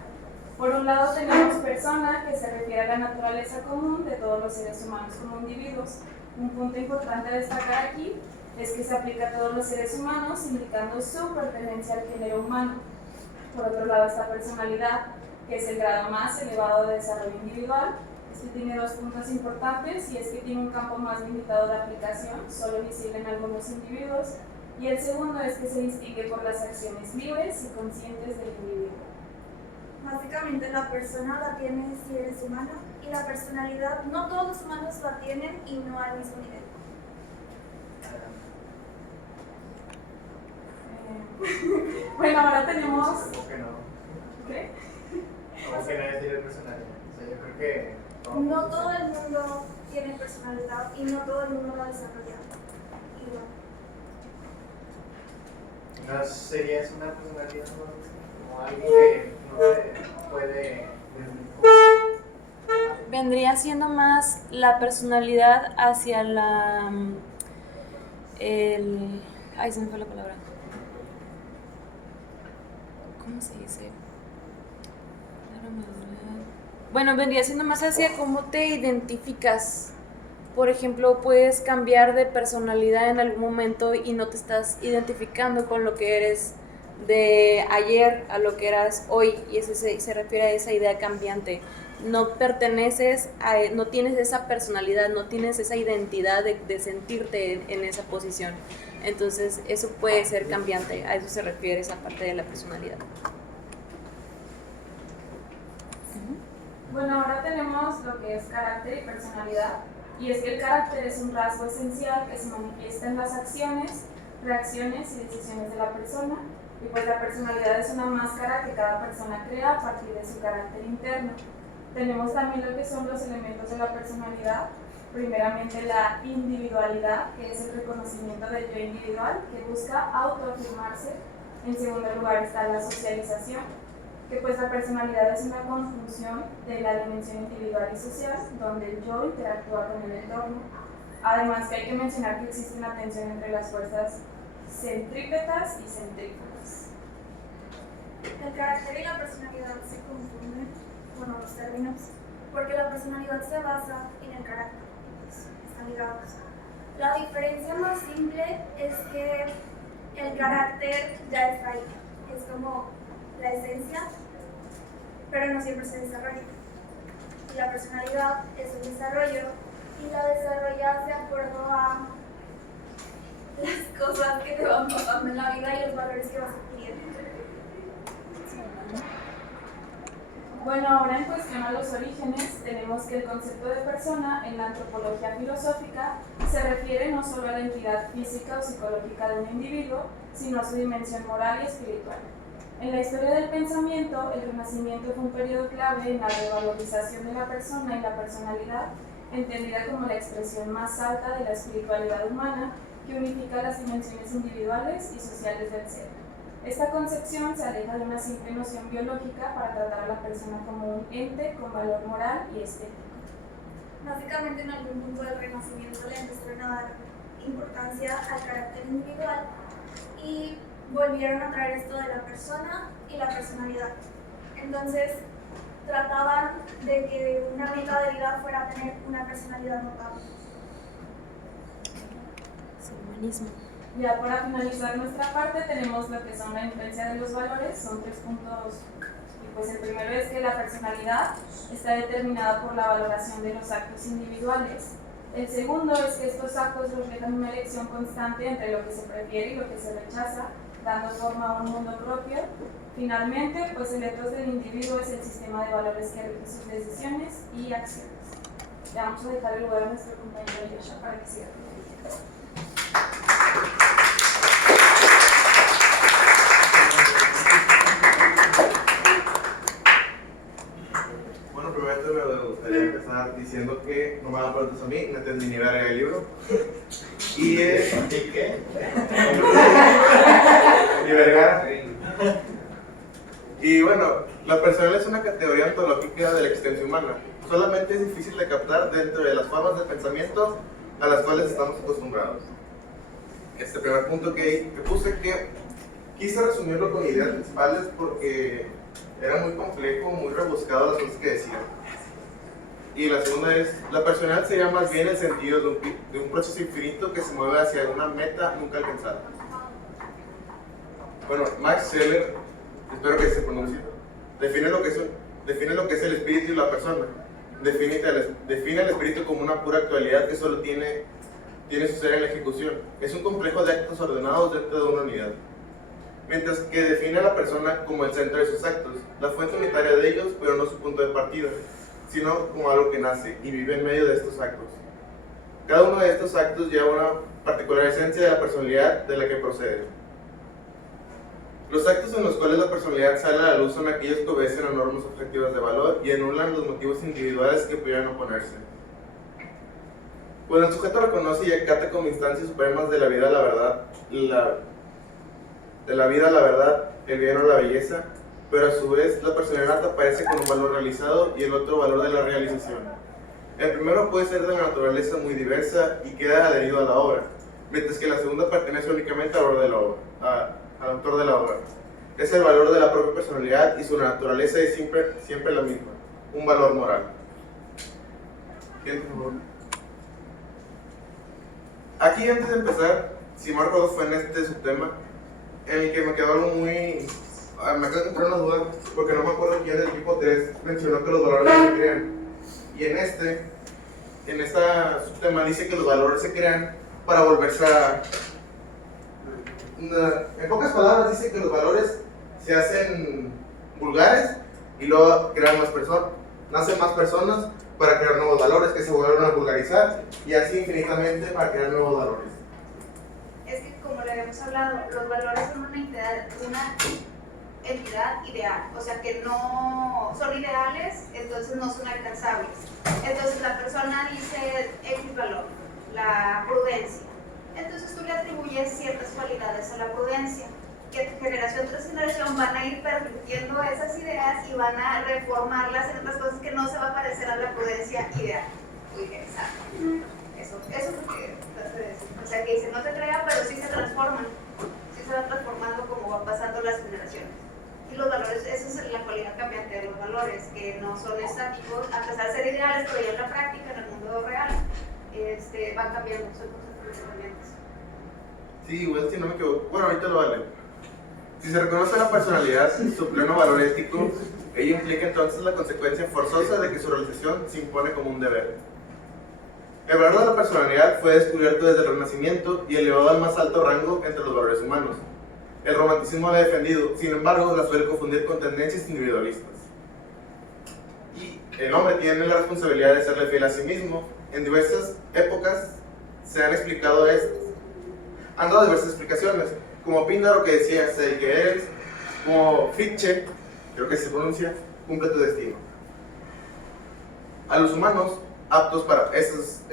Por un lado tenemos persona, que se refiere a la naturaleza común de todos los seres humanos como individuos. Un punto importante a destacar aquí es que se aplica a todos los seres humanos, indicando su pertenencia al género humano. Por otro lado está personalidad, que es el grado más elevado de desarrollo individual. Este tiene dos puntos importantes, y es que tiene un campo más limitado de aplicación, solo visible en algunos individuos, y el segundo es que se distingue por las acciones libres y conscientes del individuo. Básicamente la persona la tiene si eres humano, y la personalidad no todos los humanos la tienen y no al mismo nivel. Bueno, ahora tenemos... ¿Cómo que no? ¿Qué? ¿Cómo que nadie tiene personalidad? O sea, yo creo que... No todo el mundo tiene personalidad y no todo el mundo la desarrolla igual. ¿No sería una personalidad como algo que no se puede desmenuzar? Vendría siendo más la personalidad hacia la... Ay, se me fue la palabra. ¿Cómo se dice? Bueno, vendría siendo más hacia cómo te identificas. Por ejemplo, puedes cambiar de personalidad en algún momento y no te estás identificando con lo que eres de ayer a lo que eras hoy, y eso se refiere a esa idea cambiante. No perteneces no tienes esa personalidad, no tienes esa identidad de sentirte en esa posición. Entonces eso puede ser cambiante, a eso se refiere esa parte de la personalidad. Bueno, ahora tenemos lo que es carácter y personalidad, y es que el carácter es un rasgo esencial que se manifiesta en las acciones, reacciones y decisiones de la persona, y pues la personalidad es una máscara que cada persona crea a partir de su carácter interno. Tenemos también lo que son los elementos de la personalidad, primeramente la individualidad, que es el reconocimiento del yo individual, que busca autoafirmarse. En segundo lugar está la socialización, que pues la personalidad es una conjunción de la dimensión individual y social, donde el yo interactúa con el entorno. Además que hay que mencionar que existe una tensión entre las fuerzas centrípetas y centrífugas. El carácter y la personalidad se confunden, bueno, los términos, porque la personalidad se basa en el carácter, pues, están ligados. La diferencia más simple es que el carácter ya está ahí, es como la esencia, pero no siempre se desarrolla. Y la personalidad es un desarrollo, y la desarrollas de acuerdo a las cosas que te van pasando en la vida y los valores que vas adquiriendo. Bueno, ahora en cuestión a los orígenes, tenemos que el concepto de persona en la antropología filosófica se refiere no solo a la entidad física o psicológica de un individuo, sino a su dimensión moral y espiritual. En la historia del pensamiento, el Renacimiento fue un periodo clave en la revalorización de la persona y la personalidad, entendida como la expresión más alta de la espiritualidad humana que unifica las dimensiones individuales y sociales del ser. Esta concepción se aleja de una simple noción biológica para tratar a la persona como un ente con valor moral y estético. Básicamente, en algún punto del Renacimiento le empezaron a dar importancia al carácter individual y volvieron a traer esto de la persona y la personalidad. Entonces, trataban de que una meta de vida fuera tener una personalidad notable. Es el humanismo. Ya para finalizar nuestra parte tenemos lo que son la influencia de los valores, son 3 puntos. Y pues el primero es que la personalidad está determinada por la valoración de los actos individuales. El segundo es que estos actos reflejan una elección constante entre lo que se prefiere y lo que se rechaza, dando forma a un mundo propio. Finalmente, pues el ethos del individuo es el sistema de valores que rige sus decisiones y acciones. Le vamos a dejar el lugar a nuestro compañero Yasha para que siga. Bueno, primero me gustaría empezar diciendo que no me hagan preguntas a mí, no entendí ni verga el libro. ¿Y qué? ¿Y verga? Y bueno, la personalidad es una categoría ontológica de la existencia humana. Solamente es difícil de captar dentro de las formas de pensamiento a las cuales estamos acostumbrados. Este primer punto que puse, que quise resumirlo con ideas principales porque era muy complejo, muy rebuscado las cosas que decían. Y la segunda es, la personalidad sería más bien el sentido de un proceso infinito que se mueve hacia una meta nunca alcanzada. Bueno, Max Scheler, espero que se pronuncie, define lo que es el espíritu y la persona. Define el espíritu como una pura actualidad que solo tiene su ser en la ejecución. Es un complejo de actos ordenados dentro de una unidad. Mientras que define a la persona como el centro de sus actos, la fuente unitaria de ellos, pero no su punto de partida, sino como algo que nace y vive en medio de estos actos. Cada uno de estos actos lleva una particular esencia de la personalidad de la que procede. Los actos en los cuales la personalidad sale a la luz son aquellos que obedecen a normas objetivas de valor y anulan los motivos individuales que pudieran oponerse. Cuando el sujeto reconoce y acata como instancias supremas de la vida la verdad, de la vida la verdad, el bien o la belleza, pero a su vez la personalidad aparece con un valor realizado y el otro valor de la realización. El primero puede ser de la naturaleza muy diversa y queda adherido a la obra, mientras que la segunda pertenece únicamente al autor de la obra. Es el valor de la propia personalidad y su naturaleza es siempre la misma, un valor moral. Bien, por favor. Aquí, antes de empezar, si mal recuerdo fue en este subtema, en el que me quedó algo muy... me acabo de entrar una duda, porque no me acuerdo quién del equipo 3 mencionó que los valores se crean. Y en esta subtema dice que los valores se crean para volverse a... En pocas palabras dice que los valores se hacen vulgares y luego crean más personas, nacen más personas para crear nuevos valores que se vuelven a vulgarizar y así infinitamente para crear nuevos valores. Es que como le habíamos hablado, los valores son una entidad ideal, o sea que no son ideales, entonces no son alcanzables. Entonces la persona dice X valor, la prudencia. Entonces tú le atribuyes ciertas cualidades a la prudencia, que generación tras generación van a ir permitiendo esas ideas y van a reformarlas en otras cosas que no se va a parecer a la prudencia ideal. Uy, exacto. Eso es lo que trato de decir. O sea que dice, no se crea, pero sí se transforman. Sí se van transformando como van pasando las generaciones. Y los valores, esa es la cualidad cambiante de los valores, que no son estáticos, a pesar de ser ideales, pero ya en la práctica, en el mundo real, van cambiando, son constantemente cambiantes. Sí, igual si no me equivoco. Bueno, ahorita lo vale. Si se reconoce la personalidad, su pleno valor ético, ello implica entonces la consecuencia forzosa de que su realización se impone como un deber. El valor de la personalidad fue descubierto desde el Renacimiento y elevado al más alto rango entre los valores humanos. El romanticismo lo ha defendido, sin embargo, la suele confundir con tendencias individualistas. Y el hombre tiene la responsabilidad de serle fiel a sí mismo. En diversas épocas se han explicado estas. Han dado diversas explicaciones, como Píndaro que decía, sé el que eres, como Fichte, creo que se pronuncia, cumple tu destino. A los humanos aptos para, eso es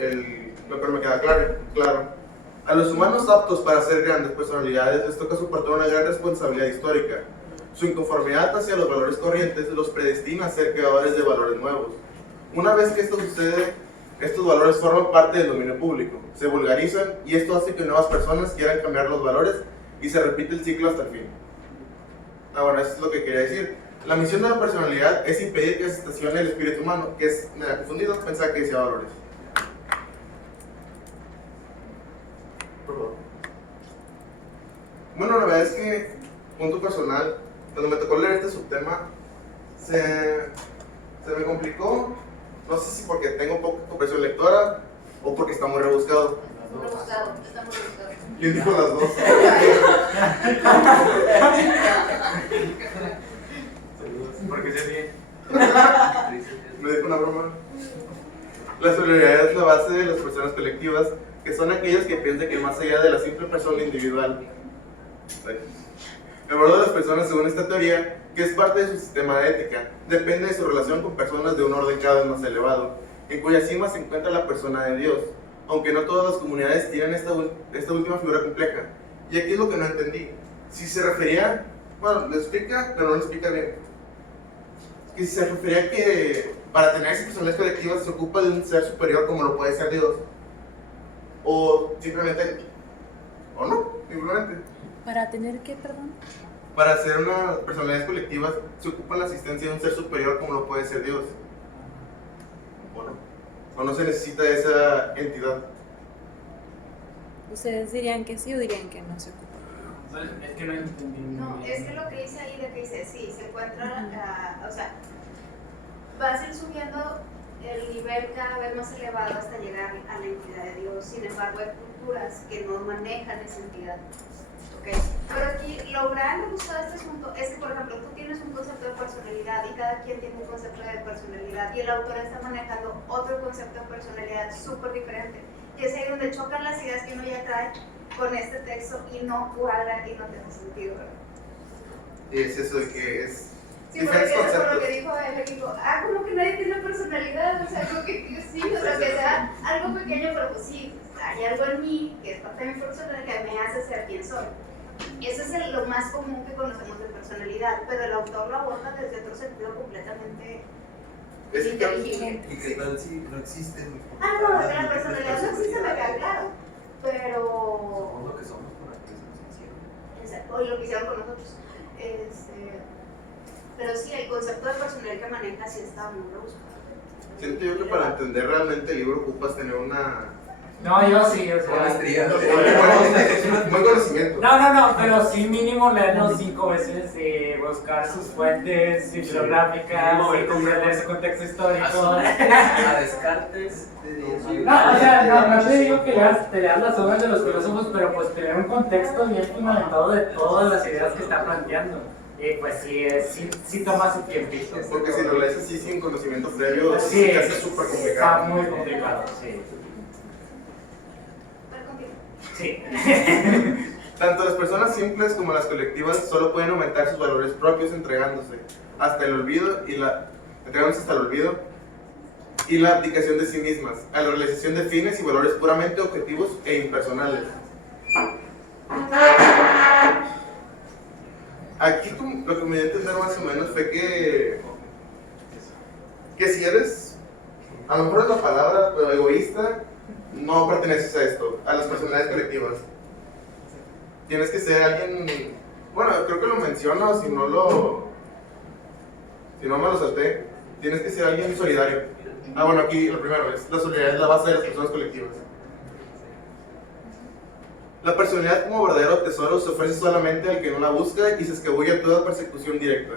lo que me queda claro. A los humanos aptos para ser grandes personalidades les toca soportar una gran responsabilidad histórica. Su inconformidad hacia los valores corrientes los predestina a ser creadores de valores nuevos. Una vez que esto sucede, estos valores forman parte del dominio público, se vulgarizan y esto hace que nuevas personas quieran cambiar los valores y se repite el ciclo hasta el fin. Bueno, eso es lo que quería decir. La misión de la personalidad es impedir que se estacione el espíritu humano, que es, me ha confundido, pensaba que decía valores. Bueno, la verdad es que, punto personal, cuando me tocó leer este subtema, se me complicó, no sé si porque tengo poca comprensión lectora o porque está muy rebuscado. Rebuscado, está muy rebuscado. ¿Quién dijo las dos? Porque sé bien. Me dijo una broma. La solidaridad es la base de las personas colectivas, que son aquellas que piensan que más allá de la simple persona individual. El valor de las personas, según esta teoría, que es parte de su sistema de ética, depende de su relación con personas de un orden cada vez más elevado, en cuya cima se encuentra la persona de Dios, aunque no todas las comunidades tienen esta última figura compleja. Y aquí es lo que no entendí. Si se refería, bueno, lo explica, pero no lo explica bien. Que si se refería que para tener esas personalidades colectivas se ocupa de un ser superior como lo puede ser Dios, o simplemente, o no, simplemente. ¿Para tener qué, perdón? Para hacer unas personalidades colectivas se ocupa la asistencia de un ser superior como lo puede ser Dios. ¿O no se necesita esa entidad? ¿Ustedes dirían que sí o dirían que no se ocupa? Es que no entendí. No, es que lo que dice ahí, de que dice, sí, se encuentra, o sea, vas a ir subiendo el nivel cada vez más elevado hasta llegar a la entidad de Dios. Sin embargo, hay culturas que no manejan esa entidad. Okay. Pero aquí lo grande de este asunto es que, por ejemplo, tú tienes un concepto de personalidad y cada quien tiene un concepto de personalidad y el autor está manejando otro concepto de personalidad súper diferente. Y es ahí donde chocan las ideas que uno ya trae con este texto y no cuadra y no tiene sentido, ¿verdad? Y es eso de que Sí, porque por lo que dijo él, dijo, como que nadie tiene personalidad, o sea, algo que sí, o sea, que sea algo pequeño, pero pues sí, hay algo en mí que es parte de mi personalidad que me hace ser quien soy. Eso es lo más común que conocemos de personalidad, pero el autor lo aborda desde otro sentido completamente inteligente. ¿Y qué tal si no existen? No, de la personalidad no existe, me queda claro, pero... Somos lo que somos por la que nos hicieron. Exacto, y lo que hicieron con nosotros. Pero sí, el concepto de personalidad que maneja sí está muy robusto. Siento yo que para entender realmente el libro ocupas tener una... No, yo sí, o sea. Buen conocimiento. No, pero sí mínimo leerlo 5 veces, buscar sus fuentes bibliográficas, comprender su contexto histórico. A Descartes. No, o sea, no te digo que te leas las obras de los filósofos, pero pues tener un contexto bien fundamentado de todas las ideas que está planteando. Y pues sí toma su tiempito. Porque si lo lees así sin conocimiento previo, sí, se hace súper complicado. Está muy complicado, sí. Sí. Tanto las personas simples como las colectivas solo pueden aumentar sus valores propios entregándose hasta el olvido y la abdicación de sí mismas, a la realización de fines y valores puramente objetivos e impersonales. Aquí lo que me dio a entender más o menos fue que si eres, a lo mejor es la palabra, pero egoísta, no perteneces a esto, a las personalidades colectivas. Tienes que ser alguien, bueno, creo que lo menciono, si no me lo salté, tienes que ser alguien solidario. Bueno, aquí lo primero es, la solidaridad es la base de las personas colectivas. La personalidad como verdadero tesoro se ofrece solamente al que no la busca y se escabulle a toda persecución directa.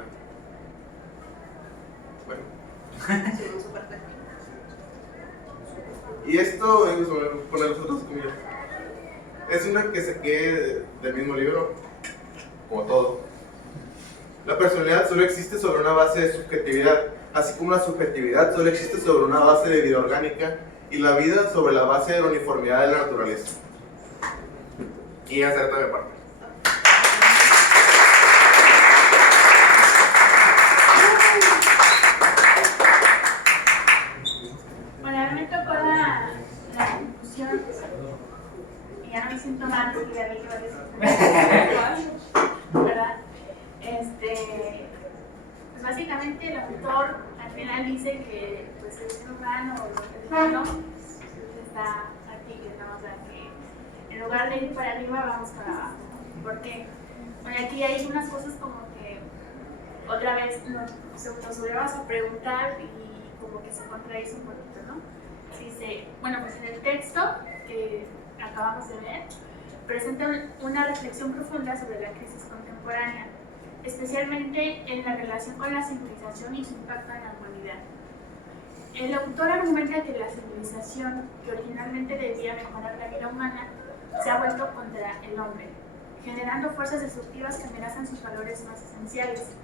Bueno. Y esto, voy a poner los otros comillas, es una que saqué del mismo libro, como todo. La personalidad solo existe sobre una base de subjetividad, así como la subjetividad solo existe sobre una base de vida orgánica y la vida sobre la base de la uniformidad de la naturaleza. Y acerta mi parte. Bueno, a mí me tocó la conclusión y ya no me siento mal porque ya vi que ¿verdad? Pues básicamente el autor al final dice que pues el ser humano o lo que está aquí, ¿no? O sea que en lugar de ir para arriba vamos para abajo. ¿Por qué? Bueno, aquí hay unas cosas como que otra vez nos volvemos a preguntar y como que se contradice un poquito, ¿no? Dice, bueno, pues en el texto que acabamos de ver, presenta una reflexión profunda sobre la crisis contemporánea, especialmente en la relación con la civilización y su impacto en la humanidad. El autor argumenta que la civilización, que originalmente debía mejorar la vida humana, se ha vuelto contra el hombre, generando fuerzas destructivas que amenazan sus valores más esenciales.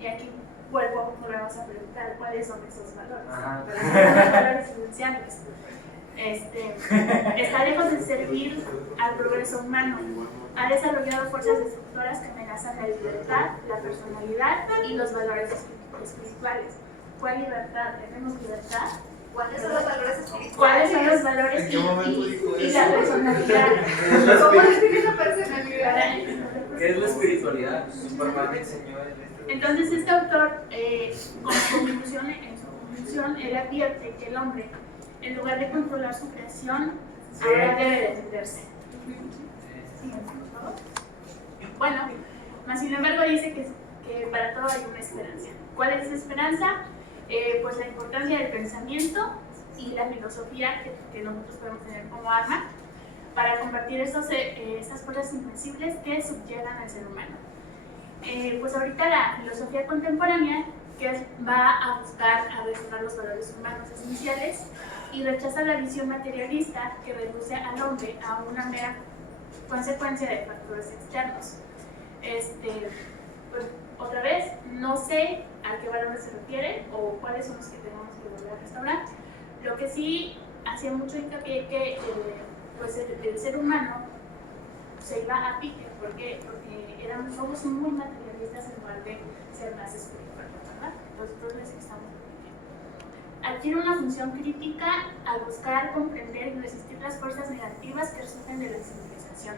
Y aquí volvemos a preguntar cuáles son esos valores. Los valores esenciales. Está lejos de servir al progreso humano. Ha desarrollado fuerzas destructoras que amenazan la libertad, la personalidad y los valores espirituales. ¿Cuál libertad? ¿Tenemos libertad? ¿Cuáles son los valores espirituales? ¿Cuáles son los valores y la personalidad? ¿Cómo defines la personalidad? ¿Qué es la espiritualidad? Superman me enseñó Entonces este autor, en su conclusión, él advierte que el hombre, en lugar de controlar su creación, ahora debe defenderse. Bueno, mas sin embargo dice que para todo hay una esperanza. ¿Cuál es esa esperanza? Pues la importancia del pensamiento y la filosofía que nosotros podemos tener como arma para combatir estas fuerzas invencibles que subyugan al ser humano. Pues ahorita la filosofía contemporánea que va a buscar a restaurar los valores humanos esenciales y rechaza la visión materialista que reduce al hombre a una mera consecuencia de factores externos. Pues, otra vez, no sé a qué valores se refiere o cuáles son los que tenemos que volver a restaurar. Lo que sí hacía mucho hincapié que pues el ser humano se iba a pique. ¿Por qué? Porque somos muy materialistas en lugar de ser más espiritual, ¿verdad? Nosotros necesitamos adquiere una función crítica al buscar, comprender y resistir las fuerzas negativas que surgen de la civilización.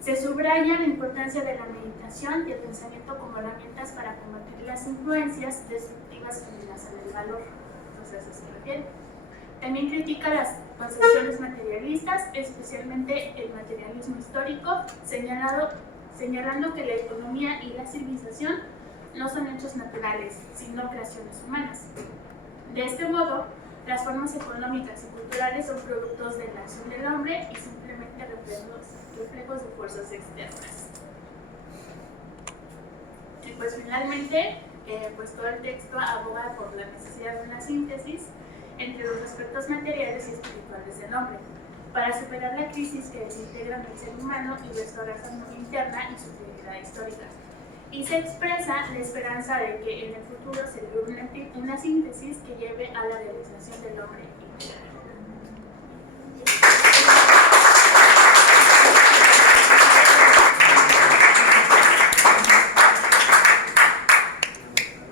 Se subraya la importancia de la meditación y el pensamiento como herramientas para combatir las influencias destructivas que amenazan el valor. Entonces, a eso se refiere. También critica las concepciones materialistas, especialmente el materialismo histórico, señalando que la economía y la civilización no son hechos naturales, sino creaciones humanas. De este modo, las formas económicas y culturales son productos de la acción del hombre y simplemente reflejos de fuerzas externas. Y pues finalmente, pues todo el texto aboga por la necesidad de una síntesis entre los aspectos materiales y espirituales del hombre, para superar la crisis que desintegran el ser humano y restaurar su armonía interna y su integridad histórica. Y se expresa la esperanza de que en el futuro se logre una síntesis que lleve a la realización del hombre integral.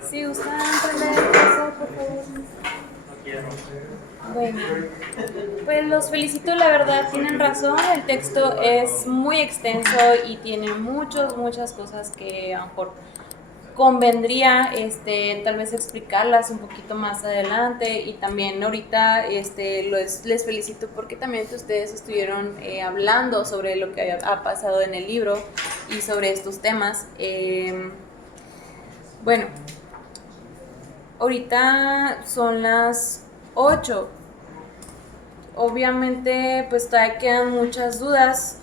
Si gustan aprender eso, por favor. Bueno, pues los felicito, la verdad, tienen razón, el texto es muy extenso y tiene muchas cosas que a lo mejor convendría tal vez explicarlas un poquito más adelante, y también ahorita les felicito porque también ustedes estuvieron hablando sobre lo que ha pasado en el libro y sobre estos temas. Bueno, ahorita son las 8. Obviamente pues todavía quedan muchas dudas.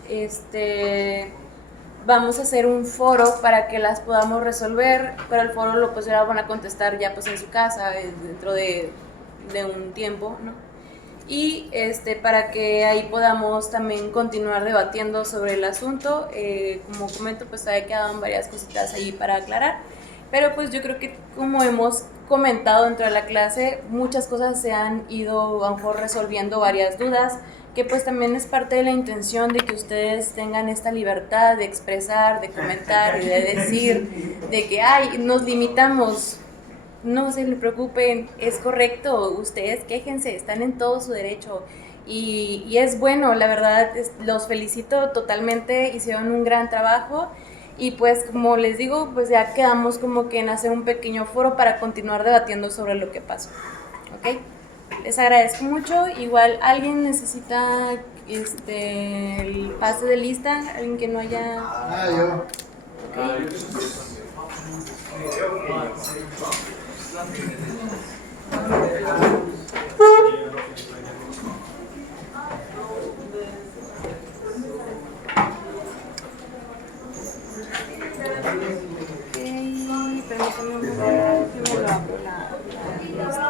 Vamos a hacer un foro para que las podamos resolver, pero el foro lo pues ya van a contestar ya pues en su casa dentro de un tiempo, ¿no? Y para que ahí podamos también continuar debatiendo sobre el asunto. Como comento, pues todavía quedan varias cositas ahí para aclarar, pero pues yo creo que como hemos comentado dentro de la clase, muchas cosas se han ido a lo mejor resolviendo, varias dudas, que pues también es parte de la intención de que ustedes tengan esta libertad de expresar, de comentar y de decir, de que nos limitamos. No se le preocupen, es correcto, ustedes quéjense, están en todo su derecho, y es bueno, la verdad, los felicito totalmente, hicieron un gran trabajo. Y pues como les digo, pues ya quedamos como que en hacer un pequeño foro para continuar debatiendo sobre lo que pasó. ¿Ok? Les agradezco mucho. Igual, ¿alguien necesita el pase de lista? ¿Alguien que no haya...? Yo. Okay. Permítame un momento, primero abro la lista.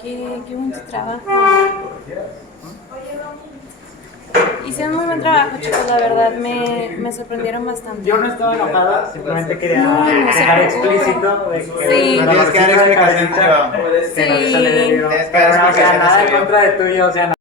Qué bonito trabajo. Hicieron muy buen trabajo, chicos, la verdad, me sorprendieron bastante. Yo no estaba enojada, simplemente quería dejar explícito de que sí. No tienes que dar explicación, pero no, o sea, nada en contra de tuyo, o sea,